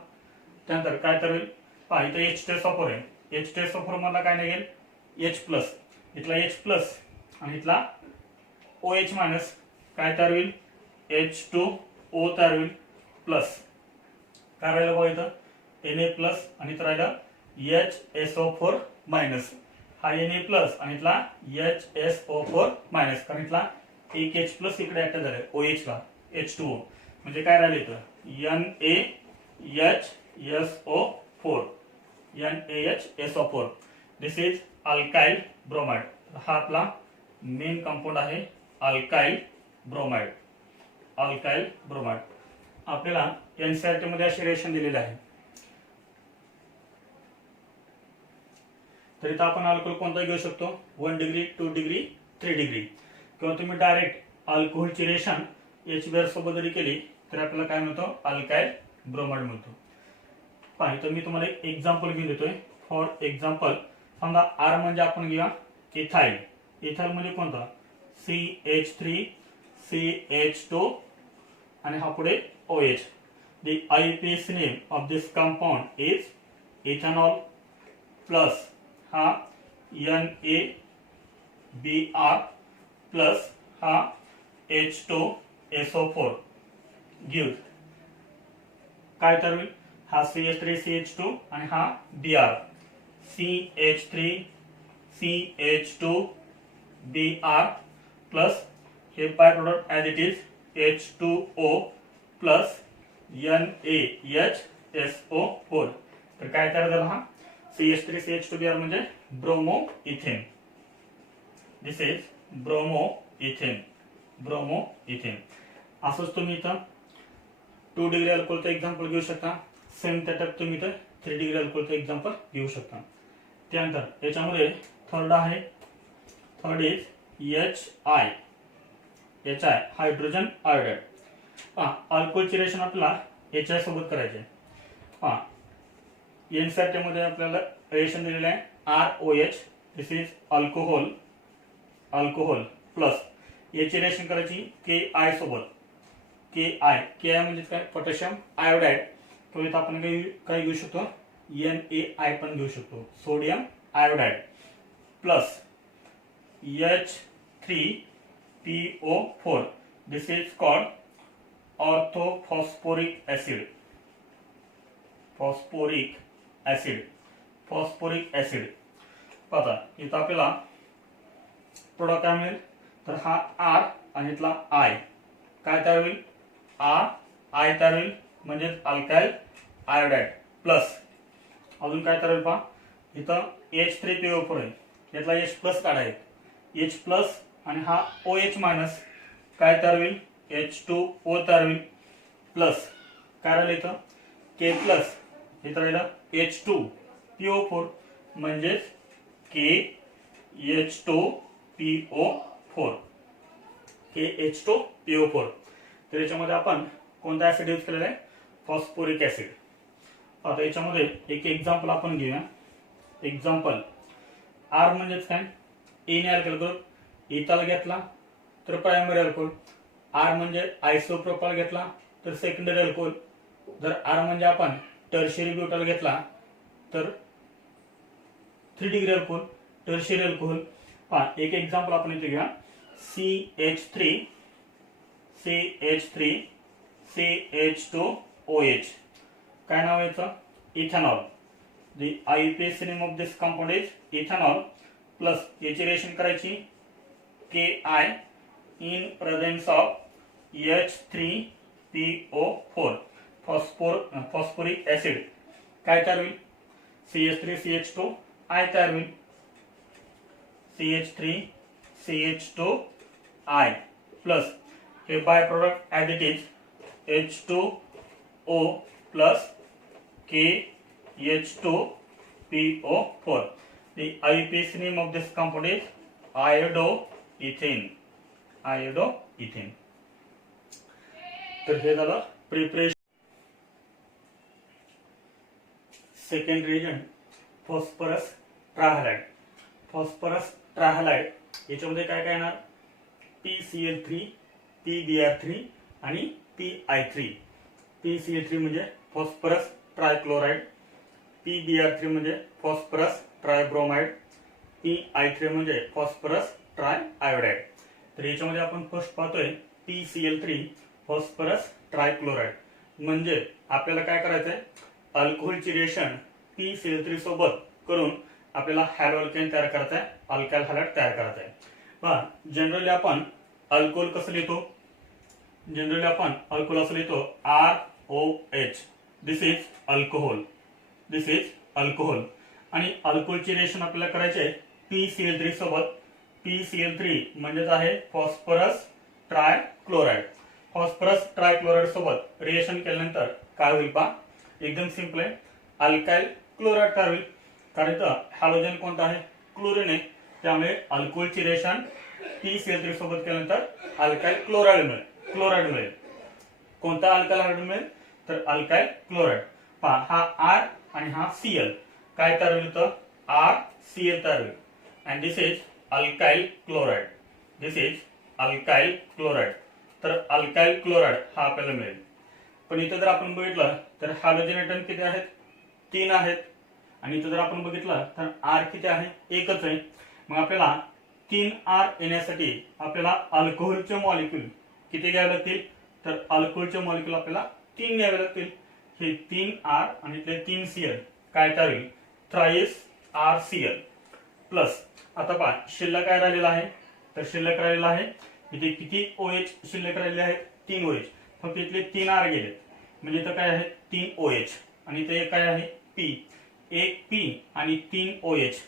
त्यानंतर काय तयार होईल, पहा इथे H2SO4 आहे. H2SO4 मधला काय निघेल, H प्लस. इथला H प्लस आणि इथला OH मायनस काय तयार होईल, H2O तयार होईल प्लस. काय राहिलं बघा इथं, Na प्लस आणि इथं राहिलं HSO4 मायनस. हा Na प्लस आणि इथला HSO4 मायनस, कारण इथला एक H प्लस इकडे अटॅच झाले OH ला H2O. म्हणजे काय राहिलं इथं NaHSO4 this is alkyl bromide. हा आपला मेन कंपाऊंड आहे अल्काइल ब्रोमाइड. अल्काइल ब्रोमाइड आपल्याला NCERT मध्ये अशी रिएक्शन दिलेली आहे. तर इथं आपण अल्कोहोल कोणता घेऊ शकतो, 1 डिग्री, 2 डिग्री, 3 डिग्री. किंवा तुम्ही डायरेक्ट अल्कोहोलची रिएक्शन HBr सोबत जरी केली तर आपल्याला काय मिळतो, अल्काइल ब्रोमाइड मिळतो. पहा इथं मी तुम्हाला एक एक्झाम्पल घेऊन देतोय. फॉर एक्झाम्पल समजा R म्हणजे आपण घेऊया इथाइल. इथाइल म्हणजे कोणता, CH3CH2 आणि हा पुढे OH. The IUPAC name of this compound is ethanol plus हा NaBr plus हा H2SO4 गिव्ह काय तयार होईल, हा CH3CH2 आणि हा Br CH3CH2Br प्लस हे by product as it is H2O plus NaHSO4. तर काय तयार झाला, हा CH3CH2Br म्हणजे bromo ethane. This is bromo ethane. असंच तुम्ही इथं 2 डिग्री अल्कोहोलचं एक्झाम्पल घेऊ शकता. सेम त्याच्यात तुम्ही इथं 3 डिग्री अल्कोहोलचं एक्झाम्पल घेऊ शकता. त्यानंतर याच्यामध्ये थर्ड आहे, third is HI hydrogen iodide. अल्कोहोलची रिएक्शन आपल्याला HI सोबत करायचे. NCERT मध्ये आपल्याला रिएक्शन दिलेलं आहे ROH this is alcohol plus याची रिएक्शन करायची KI सोबत. KI म्हणजे काय, पोटॅशियम आयोडाइड. तो इथं आपण काय घेऊ शकतो, NaI पण घेऊ शकतो, sodium iodide plus H3PO4 this is called orthophosphoric acid. Phosphoric acid. पहा इथं आपल्याला प्रोडक्ट काय मिळेल, तर हा R आणि इथला I काय तयार होईल, I तयार होईल म्हणजे अल्काइल आयोडाइड प्लस अजून काय तयार होईल, पहा इथं H3PO4 आहे, यातला H प्लस काढाय, H प्लस आणि हा OH मायनस काय तयार होईल, H2O तयार होईल प्लस काय राहिलं इथं K प्लस, इथं राहिलं KH2PO4 म्हणजेच KH2PO4 KH2PO4. तर याच्यामध्ये आपण कोणता ऍसिड यूज केलेला आहे? Phosphoric acid. आता याच्यामध्ये एक एक्झाम्पल आपण घेऊया. एक्झाम्पल आर म्हणजेच काय? ए ने अल्काइल ग्रुप, इथाल घेतला तर प्रायमरी अल्कोहोल. आर म्हणजे आयसोप्रोपाल घेतला तर सेकंडरी अल्कोहोल. जर आर म्हणजे आपण टर्शियरी ब्युटाल घेतला तर 3 डिग्री अल्कोहोल, टर्शियरी अल्कोहोल. पहा एक एक्झाम्पल आपण इथे घेऊया. CH3 CH2OH. काय नाव याचं? Ethanol. The IUPAC name of this compound is ethanol. Plus याची रिएक्शन करायची Ki in presence of H3PO4 phosphoric acid. काय तयार होईल? CH3CH2I तयार होईल. CH3CH2I प्लस हे by product as it is H2O plus KH2PO4. The IUPAC name of this compound is iodoethane. Iodoethane. तर हे झालं preparation. Second reagent phosphorus trihalide. Phosphorus trihalide याच्यामध्ये काय काय येणार? PCl3, PBr3 आणि PI3. PCl3 म्हणजे फॉस्फरस ट्रायक्लोराइड, PBr3 म्हणजे फॉस्फरस ट्रायब्रोमाइड, PI3 म्हणजे फॉस्फरस ट्रायआयोडाइड. तर याच्यामध्ये आपण फर्स्ट पाहतोय PCl3 फॉस्फरस ट्रायक्लोराइड. म्हणजे आपल्याला काय करायचंय? अल्कोहोलची रिएक्शन PCl3 सोबत करून आपल्याला हॅलोअल्केन तयार करायचं आहे, अल्काइल हॅलाइड तयार करायचं आहे. पहा जनरली आपण अल्कोहोल कसं लिहितो? जनरली आपण अल्कोहोल असं लिहितो ROH. This is alcohol. This is alcohol. आणि अल्कोहोलची रिएक्शन आपल्याला करायची आहे PCl3 सोबत. PCl3 म्हणजेच आहे फॉस्फरस ट्रायक्लोराइड. फॉस्फरस ट्रायक्लोराइड सोबत रिएक्शन केल्यानंतर काय होईल पहा? एकदम सिंपल आहे. अल्काइल क्लोराइड तयार होईल. कारण इथं हॅलोजन कोणता आहे? क्लोरीन आहे. त्यामुळे अल्कोहोलची रिएक्शन PCl3 सोबत केल्यानंतर अल्काइल क्लोराइड मिळेल. कोणता अल्काइल हायड्रोजन मिळेल? तर अल्काइल क्लोराइड. पहा हा R आणि हा Cl. काय तयार होईल? तर RCl तयार होईल. And this is alkyl chloride. This is alkyl chloride. तर अल्काइल क्लोराइड हा आपल्याला मिळेल. पण इथं जर आपण बघितलं तर हॅलोजन ॲटम किती आहेत? 3 आहेत. आणि इथं जर आपण बघितलं तर R किती आहे? एकच आहे. मग आपल्याला 3R येण्यासाठी आपल्याला अल्कोहोलचे मॉलिक्यूल किती घ्यावे लागतील? तर अल्कोहोलचे मॉलिक्यूल आपल्याला 3 घ्यावे लागतील. हे 3R आणि इथले 3Cl काय तयार होईल? Thrice RCl plus. आता पहा शिल्लक काय राहिलेला आहे? तर शिल्लक राहिलेला आहे इथे किती OH शिल्लक राहिलेले आहेत? 3 OH. फक्त इथले 3R गेले म्हणजे इथं काय आहे? 3 OH. आणि इथे काय आहे? P. एक P आणि 3 OH.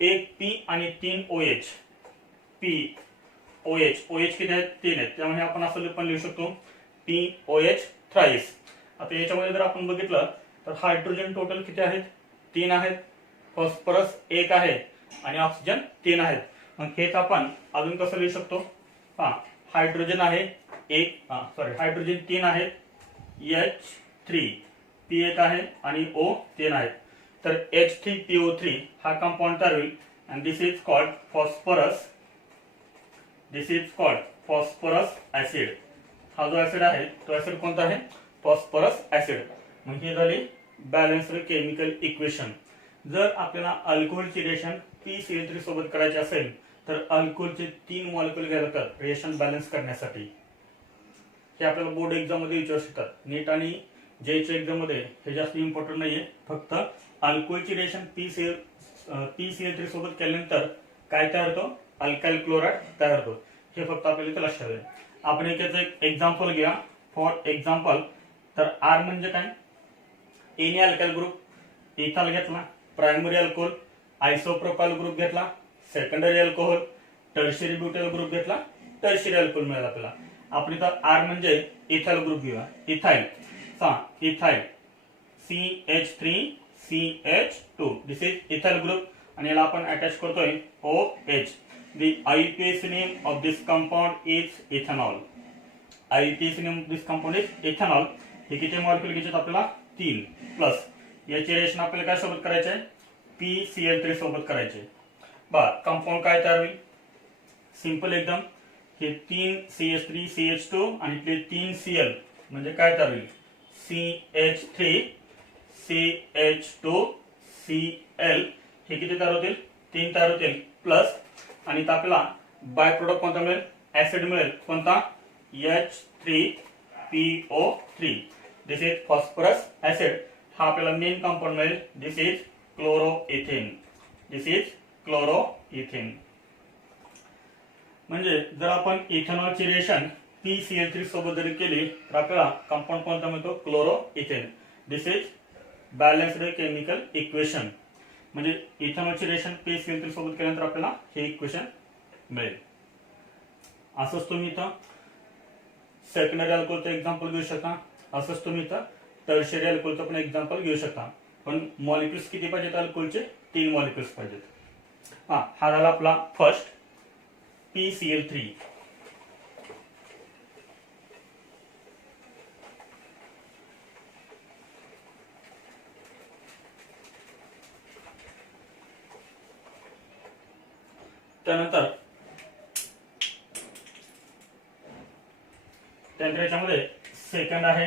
एक P आणि 3 OH. P OH. OH किती आहेत? 3 आहेत. त्यामुळे आपण असं पण लिहू शकतो POH थ्राईस. आता याच्यामध्ये जर आपण बघितलं तर हायड्रोजन टोटल किती आहेत? 3 आहेत. फॉस्फरस 1 आहे आणि ऑक्सिजन 3 आहेत. मग हेच आपण अजून कसं लिहू शकतो? पहा हायड्रोजन आहे हायड्रोजन 3 आहेत. H3 P1 आहे आणि O 3 आहेत. तर H3PO3 हा कंपाऊंड तयार होईल. And this is called phosphorus. This is called phosphorus acid. हा जो ऍसिड आहे तो ऍसिड कोणता आहे? Phosphorus acid. मग ही झाली बॅलन्स्ड केमिकल इक्वेशन. जर आपल्याला अल्कोहोलची रिएक्शन PCl3 सोबत करायची असेल तर अल्कोहोलचे 3 मॉलिक्यूल घ्यावे लागतात रिएक्शन बॅलन्स करण्यासाठी. हे आपल्याला बोर्ड एक्झाम मध्ये विचारू शकतात. नीट आणि जेईच्या एक्झाम मध्ये हे जास्त इम्पॉर्टंट नाहीये. फक्त अल्कोहोलची रिएक्शन PCl3 सोबत केल्यानंतर काय तयार होतो? अल्काइल क्लोराइड तयार होतो. हे फक्त आपल्याला इथे लक्षात ठेवायचं. आपण एक एक्झाम्पल घ्या. फॉर एक्झाम्पल तर R म्हणजे काय? ए ने अल्काइल ग्रुप, इथाल घेतला, प्रायमरी अल्कोहोल, आयसोप्रोपाइल ग्रुप घेतला, secondary alcohol, tertiary butyl group घेतला, टर्शियरी अल्कोहोल मिळाला आपल्याला. आपण इथं R म्हणजे इथाइल ग्रुप घेऊया. Ethyl CH3 CH2 this is ethyl group आणि याला आपण अटॅच करतोय OH. The IUPAC name of this compound is ethanol. IUPAC name of this compound is ethanol. हे किती मॉलिक्यूल घ्यायचे आपल्याला 3 प्लस याचे रिएक्शन आपल्याला काय सोबत करायचे PCl3 सोबत करायचे. बघा कंपाऊंड काय तयार होईल सिंपल एकदम. हे 3 CH3 CH2 आणि इथले 3 Cl म्हणजे काय तयार होईल CH3 CH2 Cl. हे किती तयार होतील 3 तयार होतील प्लस आणि आपल्याला बाय प्रोडक्ट कोणता मिळेल ऍसिड मिळेल कोणता H3PO3. This is phosphorous acid. हा आपल्याला मेन कंपाऊंड मिळेल. This is chloroethane. This is chloroethane. म्हणजे जर आपण इथेनॉलची रिएक्शन PCl3 सोबत जरी केली तर आपल्याला कंपाऊंड कोणता मिळतो chloroethane. This is balanced chemical equation. म्हणजे इथेनॉलची रिएक्शन PCl3 सोबत केल्यानंतर आपल्याला हे इक्वेशन मिळेल. असंच तुम्ही इथं सेकंडरी अल्कोहोलचं एक्झाम्पल घेऊ शकता. असंच तुम्ही इथं टर्शियरी अल्कोहोलचं पण एक्झाम्पल घेऊ शकता. पण मॉलिक्युल्स किती पाहिजेत अल्कोहोलचे 3 मॉलिक्युल्स पाहिजेत. हा झाला आपला फर्स्ट PCl3. त्यानंतर याच्यामध्ये सेकंड आहे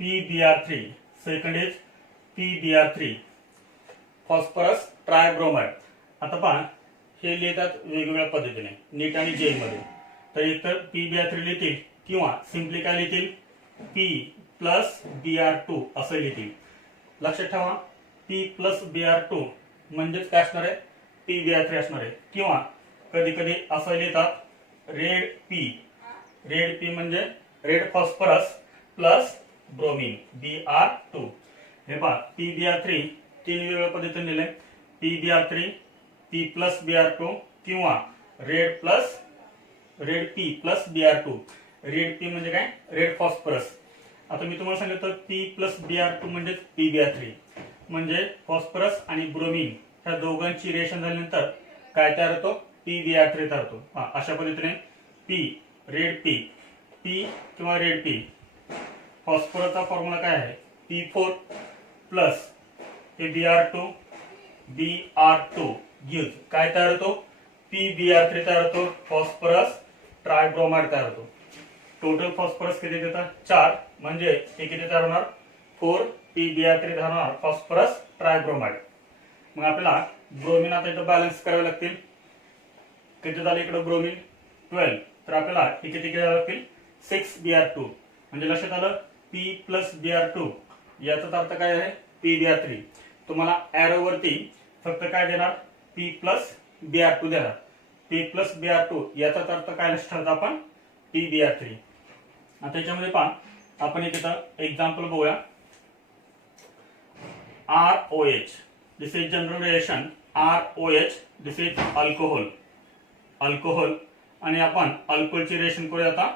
PBr3. Second is PBr3 phosphorus tribromide. आता पहा हे लिहितात वेगवेगळ्या पद्धतीने नीट आणि जेई मध्ये. तर एकतर PBr3 लिहितील किंवा सिंपली काय लिहितील P+Br2 असं लिहितील. लक्षात ठेवा P+Br2 म्हणजेच काय असणार आहे PBr3 असणार आहे. किंवा कधी कधी असं लिहितात रेड P म्हणजे red phosphorus plus bromine Br2. हे पहा PBr3 तीन वेगवेगळ्या पद्धतीने लिहिले PBr3 P+Br2 किंवा रेड P+Br2. रेड P म्हणजे काय रेड फॉस्फरस. आता मी तुम्हाला सांगितलं P+Br2 म्हणजे PBr3 म्हणजे फॉस्फरस आणि ब्रोमीन ह्या दोघांची रिएक्शन झाल्यानंतर काय तयार होतो PBr3 तयार होतो. अशा पद्धतीने रेड P किंवा रेड P. फॉस्फरसचा फॉर्म्युला काय आहे P4 प्लस हे Br2 गिव्स काय तयार होतो PBr3 तयार होतो. फॉस्फरस ट्रायब्रोमाइड तयार होतो. टोटल फॉस्फरस किती देतात 4 म्हणजे हे किती तयार होणार 4 PBr3 तयार होणार फॉस्फरस ट्रायब्रोमाइड. मग आपल्याला ब्रोमीन आता इथं बॅलन्स करावे लागतील. किती झाले इकडे ब्रोमीन 12 तर आपल्याला हे किती घ्यावे लागतील 6Br2. म्हणजे लक्षात आलं P+Br2 याचा अर्थ काय आहे PBr3. तुम्हाला एरो वरती फक्त काय देणार P+Br2 देणार. P+Br2 याचा अर्थ काय लक्षात आपण PBr3. आता याच्यामध्ये पहा आपण एक एक्झाम्पल बघूया ROH. This is general reaction ROH. This is alcohol आणि आपण अल्कोहोलची रिएक्शन करूया आता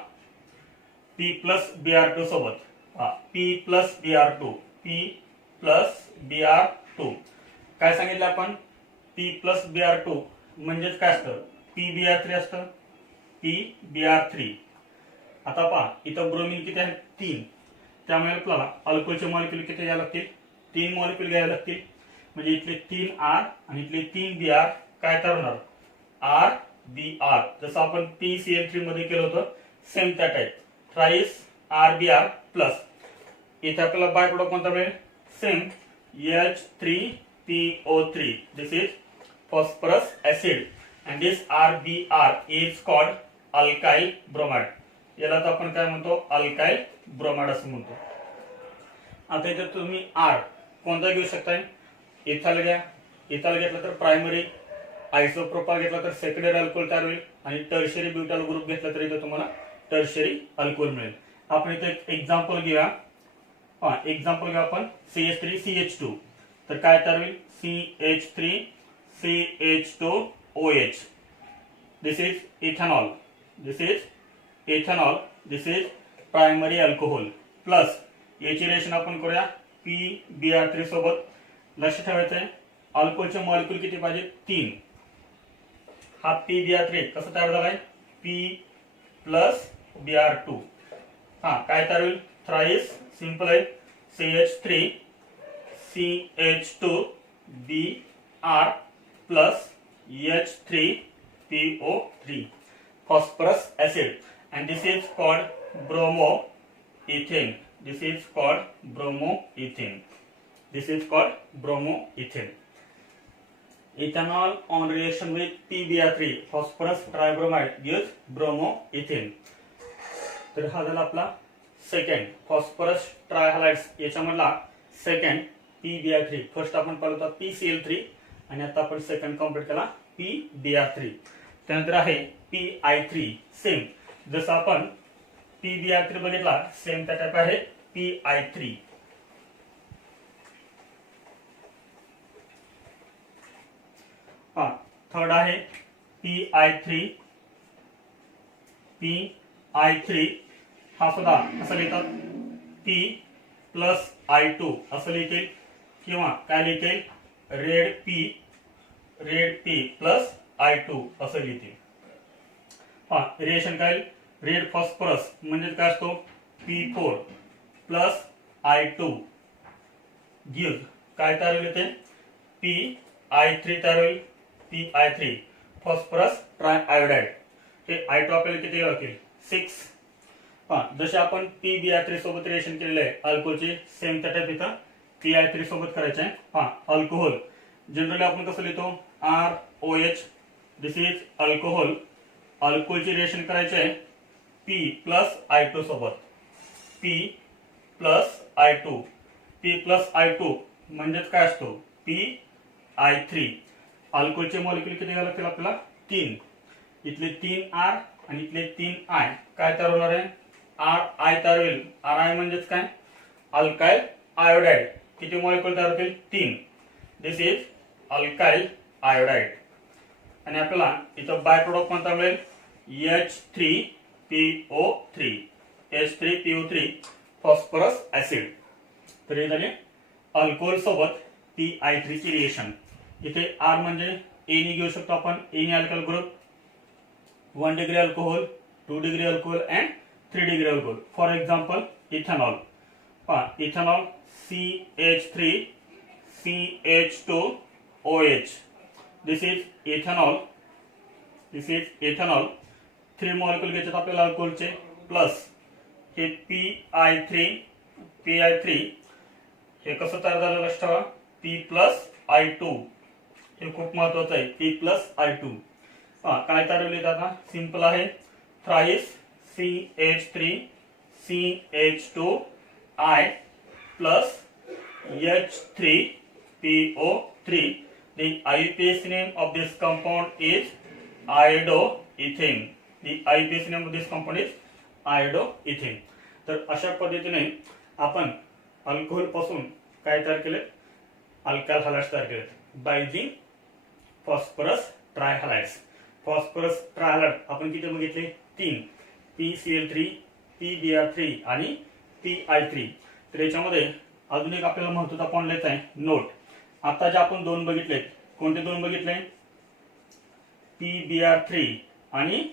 P+Br2 सोबत. P+Br2 काय सांगितलं आपण P+Br2 म्हणजेच काय असतं PBr3 असतं PBr3. आता पहा इथं ब्रोमीन किती आहे 3. त्यामुळे आपल्याला अल्कोहोलचे मॉलिक्यूल किती घ्यावे लागतील 3 मॉलिक्यूल घ्यावे लागतील. म्हणजे इथले 3R आणि इथले 3Br काय तयार होणार RBr. जसं आपण PCl3 मध्ये केलं होतं सेम त्या टाइप थ्राइस RBr प्लस इथे आपल्याला बाय प्रोडक्ट कोणता मिळेल same H3PO3. This is phosphorous acid and this RBr is called alkyl bromide. याला तर आपण काय म्हणतो अल्काइल ब्रोमाइड असं म्हणतो. आता इथे तुम्ही R कोणता घेऊ शकताय इथाल घ्या. इथाल घेतला तर प्रायमरी. आयसोप्रोपाल घेतला तर सेकंडरी अल्कोहोल तयार होईल आणि टर्शियरी ब्युटाइल ग्रुप घेतला तर इथे तुम्हाला टर्शियरी अल्कोहोल मिळेल. आपण इथे एक एक्झाम्पल घेऊया. एक्झाम्पल घेऊ आपण CH3 CH2 तर काय तयार होईल CH3 CH2OH. This is ethanol. This is primary alcohol plus याची रिएक्शन आपण करूया PbR3 सोबत लक्ष ठेवायचं आहे अल्कोहोलचे मॉलिक्यूल किती पाहिजे 3. हा PbR3 कसं तयार झालाय P प्लस Br2. हा काय तयार होईल थ्राईस सिंपल आहे CH3 CH2 Br plus H3PO3 phosphorus acid, and this is called bromoethane. This is called bromoethane. This is called bromoethane. Ethanol on reaction with PbR3 phosphorus tribromide gives bromoethane. तर हा झाला आपला सेकंड फॉस्फरस ट्रायहालाइड्स याच्यामधला सेकंड PbR3. फर्स्ट आपण पाहिलं होता PCl3 आणि आता आपण सेकंड कम्प्लीट केला PbR3. त्यानंतर आहे PI3. सेम जसं आपण PbR3 बघितला सेम त्या टाइप आहे PI3. हा थर्ड आहे PI3. PI3 हा सुद्धा असं लिहितात P प्लस I2 असं लिहितील किंवा काय लिहितील रेड P प्लस I2 असं लिहितील. हा रिएक्शन काय रेड फॉस्फरस म्हणजे काय असतो P4 प्लस I2 गिव्ह काय तयार होईल ते PI3 तयार होईल. PI3 phosphorus ट्रायआयोडाइड. हे I2 आपल्याला किती घ्यावं लागेल 6. जसे आपण PbR3 सोबत रिएक्शन केलेले आहे अल्कोहोलचे सेम त्या टाइप इथं PI3 सोबत करायचे आहे. अल्कोहोल जनरली आपण कसं लिहितो ROH. This is alcohol. अल्कोहोलचे रिएक्शन करायचे आहे P प्लस I2 सोबत. P plus I2. P plus I2 म्हणजेच काय असतो PI3. अल्कोहोलचे मॉलिक्यूल किती घ्यावे लागतील आपल्याला 3. इथले 3R आणि इथले 3I काय तयार होणार आहे RI तयार होईल. RI म्हणजेच काय अल्काइल आयोडाइड. किती मॉलिक्यूल तयार होतील 3. दिस इज अल्काइल आयोडाइड. आणि आपल्याला इथं बाय प्रोडक्ट कोणता मिळेल H3PO3. H3PO3 phosphorus acid. तर हे झाले अल्कोहोल सोबत PI3 ची रिएक्शन. इथे R म्हणजे A ने घेऊ शकतो आपण. A ने alkyl group 1 degree alcohol, 2 degree alcohol and 3 degree alcohol. For example, ethanol. Ethanol CH3 CH2OH. This is ethanol. This is ethanol. 3 molecule घ्यायचे आपल्याला अल्कोहोलचे प्लस हे PI3 हे कसं तयार झालं लक्षात ठेवा P प्लस I2. हे खूप महत्वाचं आहे P प्लस I2. काय तयार होईल आता सिंपल आहे thrice CH3 CH2I plus H3PO3. The IUPAC name of this compound is iodoethane. The IUPAC name of this compound is iodoethane. तर अशा पद्धतीने आपण अल्कोहोल पासून काय तयार केले अल्काइल हॅलाइड्स तयार केले बाय युजिंग फॉस्फरस ट्रायहॅलाइड्स. फॉस्फरस ट्रायहॅलाइड आपण किती बघितले 3 PCl3 PbR3 आणि PI3. तर याच्यामध्ये अजून एक आपल्याला महत्त्वाचा पॉइंट लिहायचा आहे नोट. आता जे आपण दोन बघितले कोणते दोन बघितले PbR3 आणि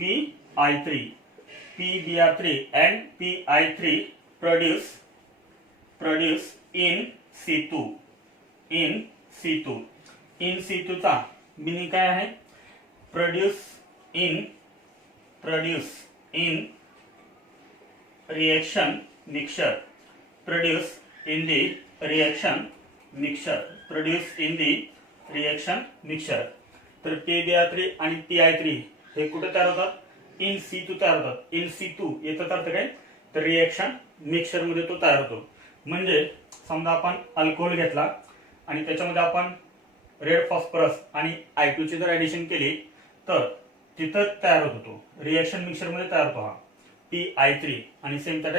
PI3. PbR3 and PI3 produce in situ. In situ चा मिनिंग काय आहे produce in reaction mixture. Produce in the reaction mixture. तर PbR3 आणि PI3 हे कुठे तयार होतात इन सितू तयार होतात. इन सितू याचा अर्थ काय तर रिएक्शन मिक्सचर मध्ये तो तयार होतो. म्हणजे समजा आपण अल्कोहोल घेतला आणि त्याच्यामध्ये आपण रेड फॉस्फरस आणि I2 ची जर ऍडिशन केली तर तिथं तयार होतो रिएक्शन मिक्सचर मध्ये तयार होतो हा PI3 आणि सेम त्यात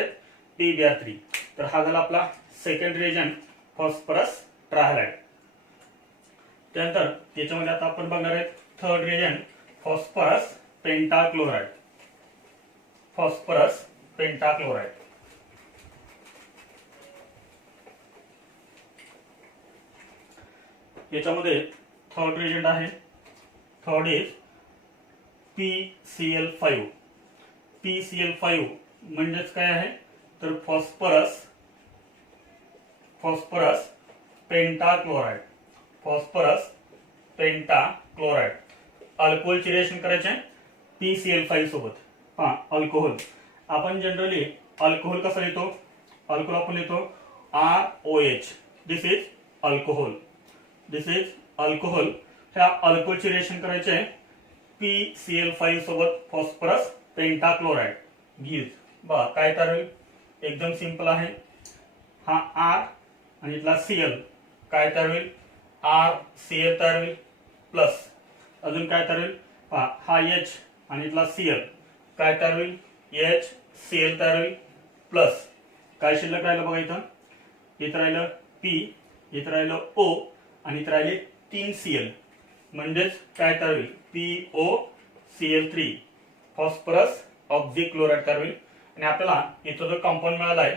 PbR3. तर हा झाला आपला सेकंड रिएजंट फॉस्फरस ट्रायहॅलाइड. त्यानंतर त्याच्यामध्ये आता आपण बघणार आहे थर्ड रिएजंट फॉस्फरस पेंटाक्लोराइड. याच्यामध्ये थर्ड रिएजंट आहे, थर्ड इज PCl5. PCl5 म्हणजेच काय आहे तर फॉस्फरस पेंटाक्लोराइड. Phosphorus pentachloride. अल्कोहोलचे रिएक्शन करायचे PCl5 सोबत. पहा अल्कोहोल, आपण जनरली अल्कोहोल कसं लिहितो, अल्कोहोल आपण लिहितो ROH. This is alcohol, this is alcohol. ह्या अल्कोहोलचे रिएक्शन करायचे PCl5 सोबत फॉस्फरस पेंटाक्लोराइड गिव्ह. बघा काय तयार होईल, एकदम सिंपल आहे. हा R आणि इथला Cl काय तयार होईल, RCl तयार होईल प्लस अजून काय तयार होईल, पहा हा H आणि इथला Cl काय तयार होईल, HCl तयार होईल प्लस काय शिल्लक राहिलं बघा, इथं राहिलं P, इथं राहिलं O आणि इथं राहिले 3 Cl म्हणजेच काय तयार होईल POCl3 फॉस्फरस ऑक्झिक्लोराइड तयार होईल. आणि आपल्याला इथं जो कंपाऊंड मिळाला आहे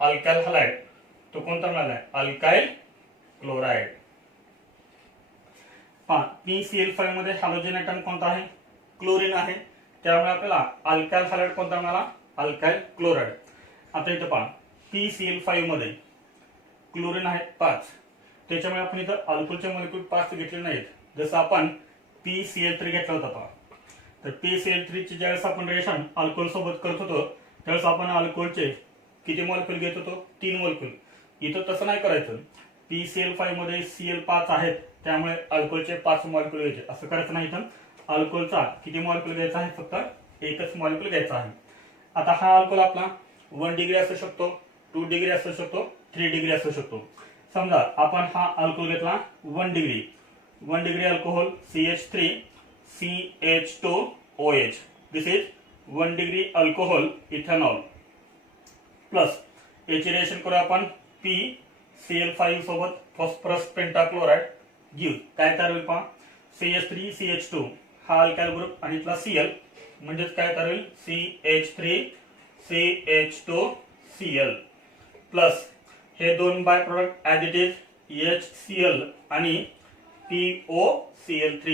अल्काइल हॅलाइड तो कोणता मिळाला आहे, अल्काइल क्लोराइड. पहा PCl5 मध्ये हॅलोजन ऍटम कोणता आहे, क्लोरीन आहे. त्यामुळे आपल्याला अल्काइल हॅलाइड कोणता मिळाला, अल्काइल क्लोराइड. आता इथं पहा PCl5 मध्ये क्लोरीन आहे 5, त्याच्यामुळे आपण इथं अल्कोहोलचे मॉलिक्यूल 5 घेतले नाहीत. जसं आपण PCl3 घेतला होता पहा, तर PCl3 चे ज्यावेळेस आपण रिएक्शन अल्कोहोल सोबत करत होतो त्यावेळेस आपण अल्कोहोलचे किती मॉलिक्यूल घेत होतो, 3 मॉलिक्यूल. इथं तसं नाही करायचं, PCl5 मध्ये Cl5 आहेत त्यामुळे अल्कोहोलचे 5 मॉलिक्यूल घ्यायचे असं करायचं नाही. इथं अल्कोहोलचा किती मॉलिक्यूल घ्यायचा आहे, फक्त एकच मॉलिक्यूल घ्यायचा आहे. आता हा अल्कोहोल आपला 1 डिग्री असू शकतो, 2 डिग्री असू शकतो, 3 डिग्री असू शकतो. समजा आपण हा अल्कोहोल घेतला 1 degree, 1 degree alcohol CH3CH2OH. This is 1 degree alcohol ethanol plus याचे रिएक्शन करू आपण PCl5 सोबत फॉस्फरस पेंटाक्लोराइड गिव्ह. काय तयार होईल पहा, CH3CH2 हा अल्काइल ग्रुप आणि इथला Cl म्हणजेच काय तयार होईल CH3CH2Cl प्लस हे दोन by product as it is HCl आणि POCl3.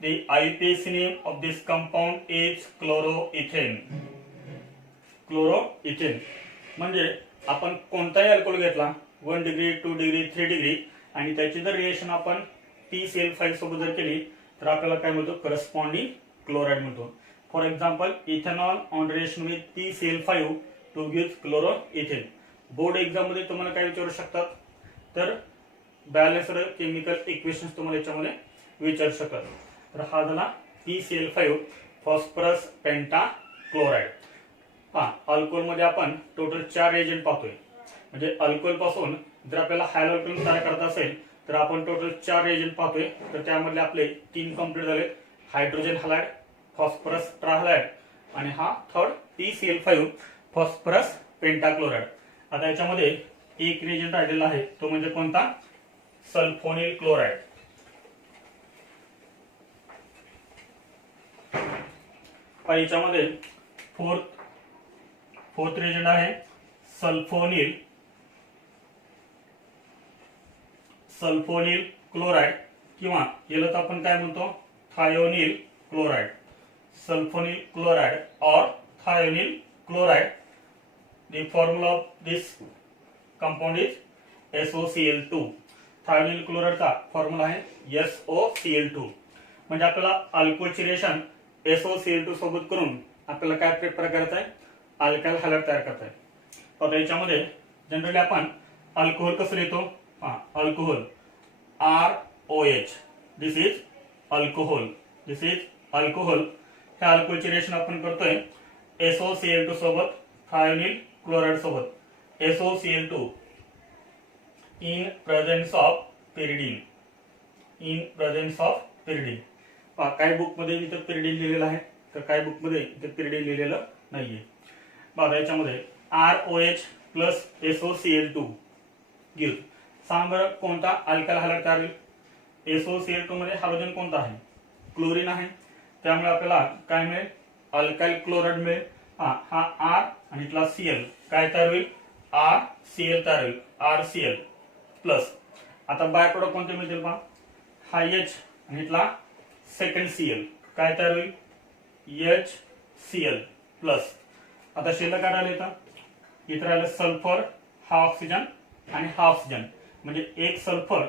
The IUPAC name of this compound is chloroethane. Chloroethane म्हणजे आपण कोणताही अल्कोहोल घेतला 1 डिग्री, 2 डिग्री, 3 डिग्री आणि त्याची जर रिएक्शन आपण PCl5 सोबत जर केली तर आपल्याला काय मिळतो, करस्पॉन्डिंग क्लोराइड मिळतो. For example ethanol on reaction with PCl5 to give chloroethane. Board exam मध्ये तुम्हाला काय विचारू शकतात, तर बॅलन्स्ड केमिकल इक्वेशन्स तुम्हाला याच्यामध्ये विचारू शकतात. तर हा झाला PCl5 फॉस्फरस पेंटाक्लोराइड. पहा अल्कोहोल मध्ये आपण टोटल 4 रिएजंट पाहतोय, म्हणजे अल्कोहोल पासून जर आपल्याला हॅलोजन तयार करायचं असेल तर आपण टोटल 4 रिएजंट पाहतोय. तर त्यामधले आपले 3 कंप्लीट झाले, हायड्रोजन हॅलाइड, फॉस्फरस ट्राहॅलाइड आणि हा थर्ड PCl5 फॉस्फरस पेंटाक्लोराइड. आता याच्यामध्ये एक रिएजंट राहिलेला आहे तो म्हणजे कोणता, सल्फोनिल क्लोराइड. याच्यामध्ये फोर्थ रिएजंट आहे सल्फोनिल क्लोराइड किंवा याला आपण काय म्हणतो, थायोनिल क्लोराइड. सल्फोनिल क्लोराइड और thionyl chloride. The formula of this compound is SOCl2. Thionyl क्लोराइडचा फॉर्म्युला आहे SOCl2. म्हणजे आपल्याला अल्कोहोलचे रिएक्शन SOCl2 सोबत करून आपल्याला काय प्रिपेअर करायचं आहे, अल्काइल हॅलाइड तयार करायचं आहे. आता याच्यामध्ये जनरली आपण अल्कोहोल कसं लिहितो, alcohol ROH. This is alcohol, this is alcohol. ह्या अल्कोहोलचे रिएक्शन आपण करतोय SOCl2 सोबत, थायोनिल क्लोराइड सोबत. SOCl2 in presence of pyridine, in presence of pyridine. काही बुक मध्ये इथं पिरिडीन लिहिलेलं आहे तर काही बुक मध्ये इथं पिरिडीन लिहिलेलं नाहीये. बघा याच्यामध्ये ROH प्लस SOCl2 गिव्ह. सांग बरं कोणता अल्काइल हॅलाइड तयार होईल. SOCl2 मध्ये हायड्रोजन कोणता आहे, क्लोरीन आहे. त्यामुळे आपल्याला काय मिळेल, अल्काइल क्लोराइड मिळेल. हा R आणि इथला Cl काय तयार होईल, RCl तयार होईल, RCl प्लस आता बाय प्रोडक्ट कोणते मिळतील पहा, हा H आणि इथला सेकंड Cl काय तयार होईल, HCl प्लस. आता शिल्लक काय राहिलं इथं राहिलं सल्फर, हा ऑक्सिजन आणि हा ऑक्सिजन, म्हणजे एक सल्फर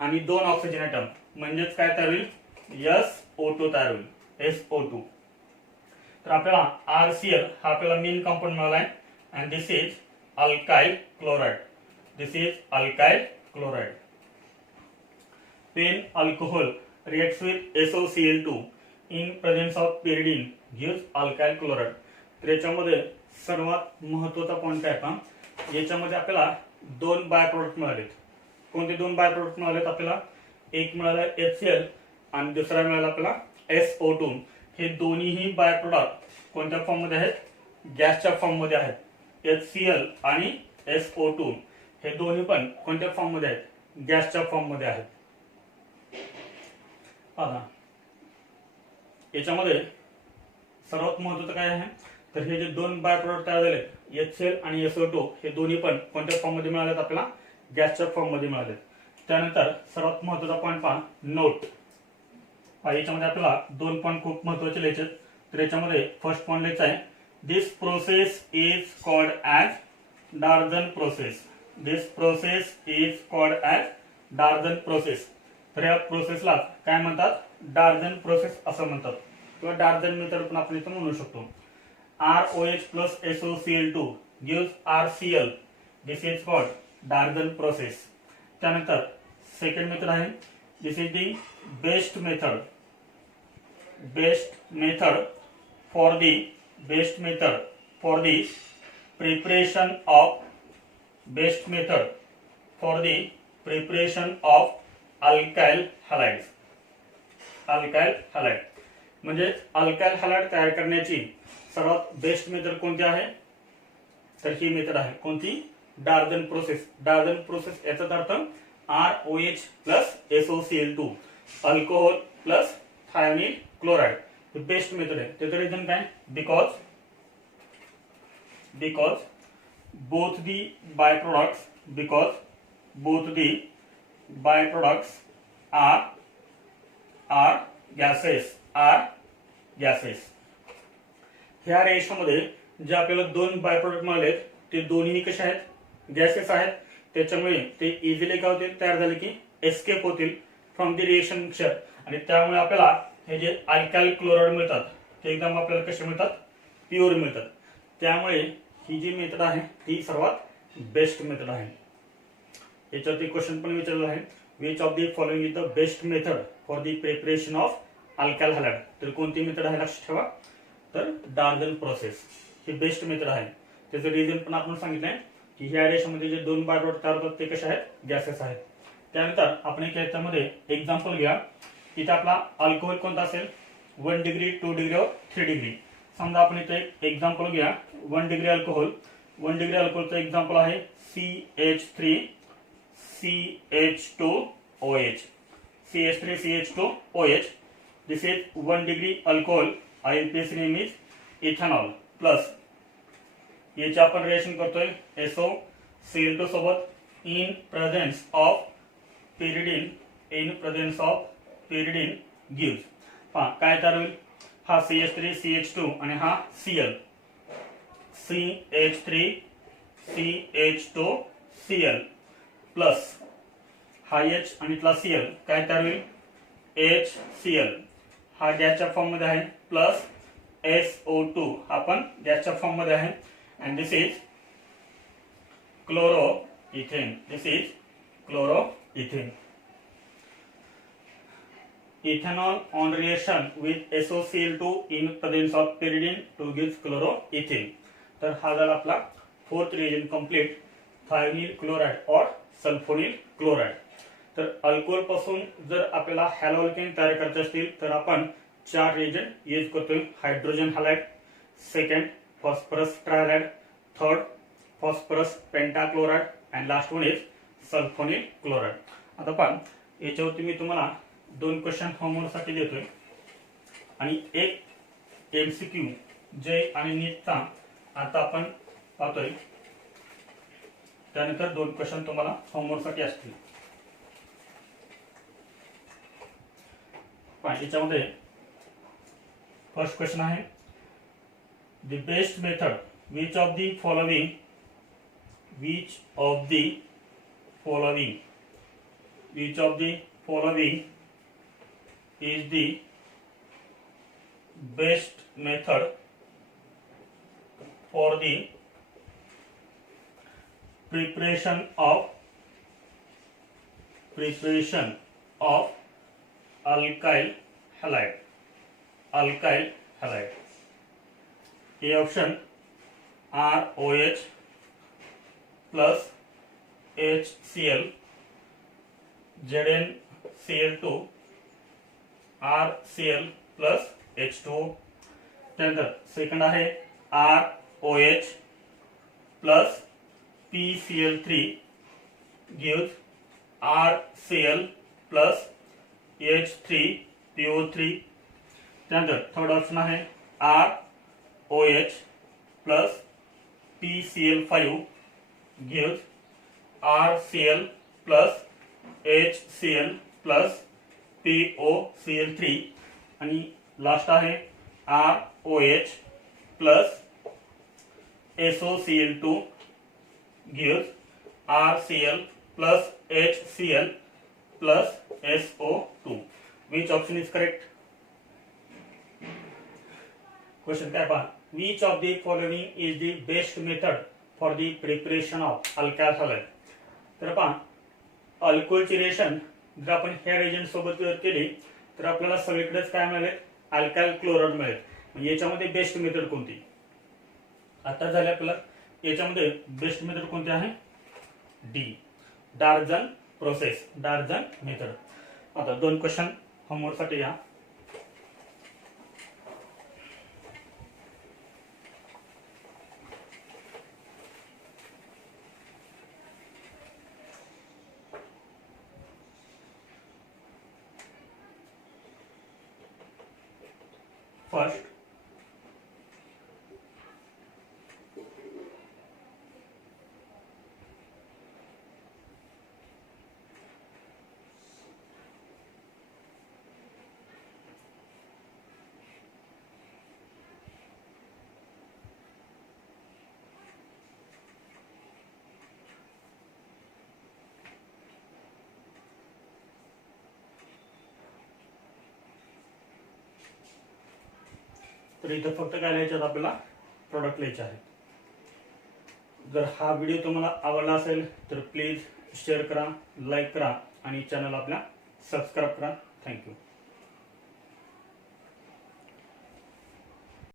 आणि 2 ऑक्सिजन ॲटम, म्हणजेच काय तयार होईल, SO2 तयार होईल, SO2. तर आपल्याला RCl हा आपल्याला मेन कंपाऊंड मिळाला आहे and this is alkyl chloride. This is alkyl chloride. When alcohol reacts with SOCl2 in presence of pyridine gives alkyl chloride. तर याच्यामध्ये सर्वात महत्त्वाचा पॉइंट काय पहा, याच्यामध्ये आपल्याला 2 बाय प्रोडक्ट मिळालेत. कोणते 2 बाय प्रोडक्ट मिळालेत आपल्याला, एक मिळाला HCl आणि दुसरा मिळाला आपल्याला SO2. हे दोन्हीही बाय प्रोडक्ट कोणत्या फॉर्म मध्ये आहेत, गॅसच्या फॉर्म मध्ये आहेत. HCl आणि SO2 हे दोन्ही पण कोणत्या फॉर्म मध्ये आहेत, गॅसच्या फॉर्म मध्ये आहेत. आता याच्यामध्ये सर्वात महत्त्वाचं काय आहे, तर हे जे 2 बाय प्रोडक्ट तयार झाले HCl आणि SO2 हे दोन्ही पण कोणत्या फॉर्म मध्ये मिळालेत, आपल्याला गॅसच्या फॉर्म मध्ये मिळालेत. त्यानंतर सर्वात महत्त्वाचा पॉइंट पहा, नोट. याच्यामध्ये आपल्याला 2 पॉइंट खूप महत्त्वाचे लिहायचे. तर याच्यामध्ये फर्स्ट पॉइंट लिहायचा आहे, this process is called as Darzens process. This process is called as Darzens process. तर या प्रोसेसला काय म्हणतात, डार्झन प्रोसेस असं म्हणतात, किंवा डार्झन मेथड पण आपण इथं म्हणू शकतो. ROH plus SOCl2 gives RCl. This is called Darzens process. त्यानंतर सेकंड मेथड आहे, this is the best method. Best method for the preparation of best method for the preparation of alkyl halides. Alkyl halide म्हणजे अल्काइल हॅलाइड तयार करण्याची सर्वात बेस्ट मेथड कोणती आहे, तर ही मेथड आहे कोणती, डार्झन प्रोसेस. डार्झन प्रोसेस याचा अर्थ ROH plus SOCl2 alcohol plus thionyl chloride ही बेस्ट मेथड आहे. त्याचं रिझन काय, because both the byproducts are gases. ह्या रेशोमध्ये जे आपल्याला 2 बाय प्रोडक्ट मिळालेत ते दोन्ही कसे आहेत, गॅसेस आहेत. त्याच्यामुळे ते इझिली काय होतील, तयार झाले की एस्केप होतील फ्रॉम द रिएक्शन मिक्सचर, आणि त्यामुळे आपल्याला हे जे अल्काइल क्लोराइड मिळतात ते एकदम आपल्याला कसे मिळतात, प्युअर मिळतात. त्यामुळे ही जी मेथड आहे ती सर्वात बेस्ट मेथड आहे. याच्यावरती क्वेश्चन पण विचारलेला आहे, which of the following is the best method for the preparation of alkyl halide. तर कोणती मेथड आहे लक्षात ठेवा, तर डार्झन प्रोसेस ही बेस्ट मेथड आहे. त्याचं रिझन पण आपण सांगितलंय की ह्या रेशोमध्ये जे 2 बाय प्रोडक्ट तयार होतात ते कसे आहेत, गॅसेस आहेत. त्यानंतर आपण एक याच्यामध्ये एक्झाम्पल घ्या. इथे आपला अल्कोहोल कोणता असेल, 1 डिग्री 2 डिग्री और 3 डिग्री. समजा आपण इथे एक एक्झाम्पल घ्या, 1 डिग्री अल्कोहोल. 1 डिग्री अल्कोहोलचं एक्झाम्पल आहे CH3CH2OH. CH3CH2OH. This is 1 degree alcohol. IUPAC name is ethanol plus याचे आपण रिएक्शन करतोय SOCl2 सोबत in presence of pyridine gives. पहा काय तयार होईल, हा CH3CH2 आणि हा Cl, CH3CH2Cl प्लस हा H आणि इथला Cl काय तयार होईल, HCl. हा गॅसच्या फॉर्म मध्ये आहे प्लस SO2 हा पण गॅसच्या फॉर्म मध्ये आहे. And this is chloroethane. Ethanol on reaction with SOCl2 in presence of pyridine to gives chloroethane. तर हा झाला आपला 4th reagent complete, thionyl chloride और सल्फोनिल क्लोराइड. तर अल्कोहोल पासून जर आपल्याला हॅलोअल्केन तयार करायचे असतील तर आपण 4 रिएजंट यूज करतोय, hydrogen halide, second phosphorus trihalide, third phosphorus pentachloride and last one is sulfonyl chloride. आता पहा याच्यावरती मी तुम्हाला 2 क्वेश्चन होमवर्क साठी देतोय आणि एक MCQ जे आणि नीटचा आता आपण पाहतोय. त्यानंतर 2 क्वेश्चन तुम्हाला होमवर्क साठी असतील. याच्यामध्ये फर्स्ट क्वेश्चन आहे the best method which of the following is the best method for the preparation of alkyl halide. A option ROH plus HCl ZnCl2 RCl plus H2O. त्यानंतर सेकंड आहे ROH plus PCl3 gives RCl plus H3PO3. त्यानंतर थर्ड ऑप्शन आहे ROH plus PCl5 gives RCl plus HCl plus POCl3. आणि लास्ट आहे ROH plus SOCl2 gives RCl plus HCl plus SO2. Which option is correct? Question काय पहा, which of the following is the best method for the preparation of alkyl halide? तर पहा अल्कोहोलची रिएक्शन जर आपण ह्या रिएजंट सोबत केली तर आपल्याला सगळीकडेच काय मिळेल, अल्काइल क्लोराइड मिळेल. म्हणजे याच्यामध्ये बेस्ट मेथड कोणती आता झाले आपल्याला, याच्यामध्ये बेस्ट मेथड कोणती आहे, डी डार्जन मेथड. आता दोन क्वेश्चन होमवर्क साठी या. फर्स्ट तर इथं फक्त काय लिहायचं, आपल्याला प्रोडक्ट लिहायचे आहे. जर हा व्हिडिओ तुम्हाला आवडला असेल तर प्लीज शेअर करा, लाईक करा आणि चॅनल आपला सबस्क्राईब करा. थँक्यू.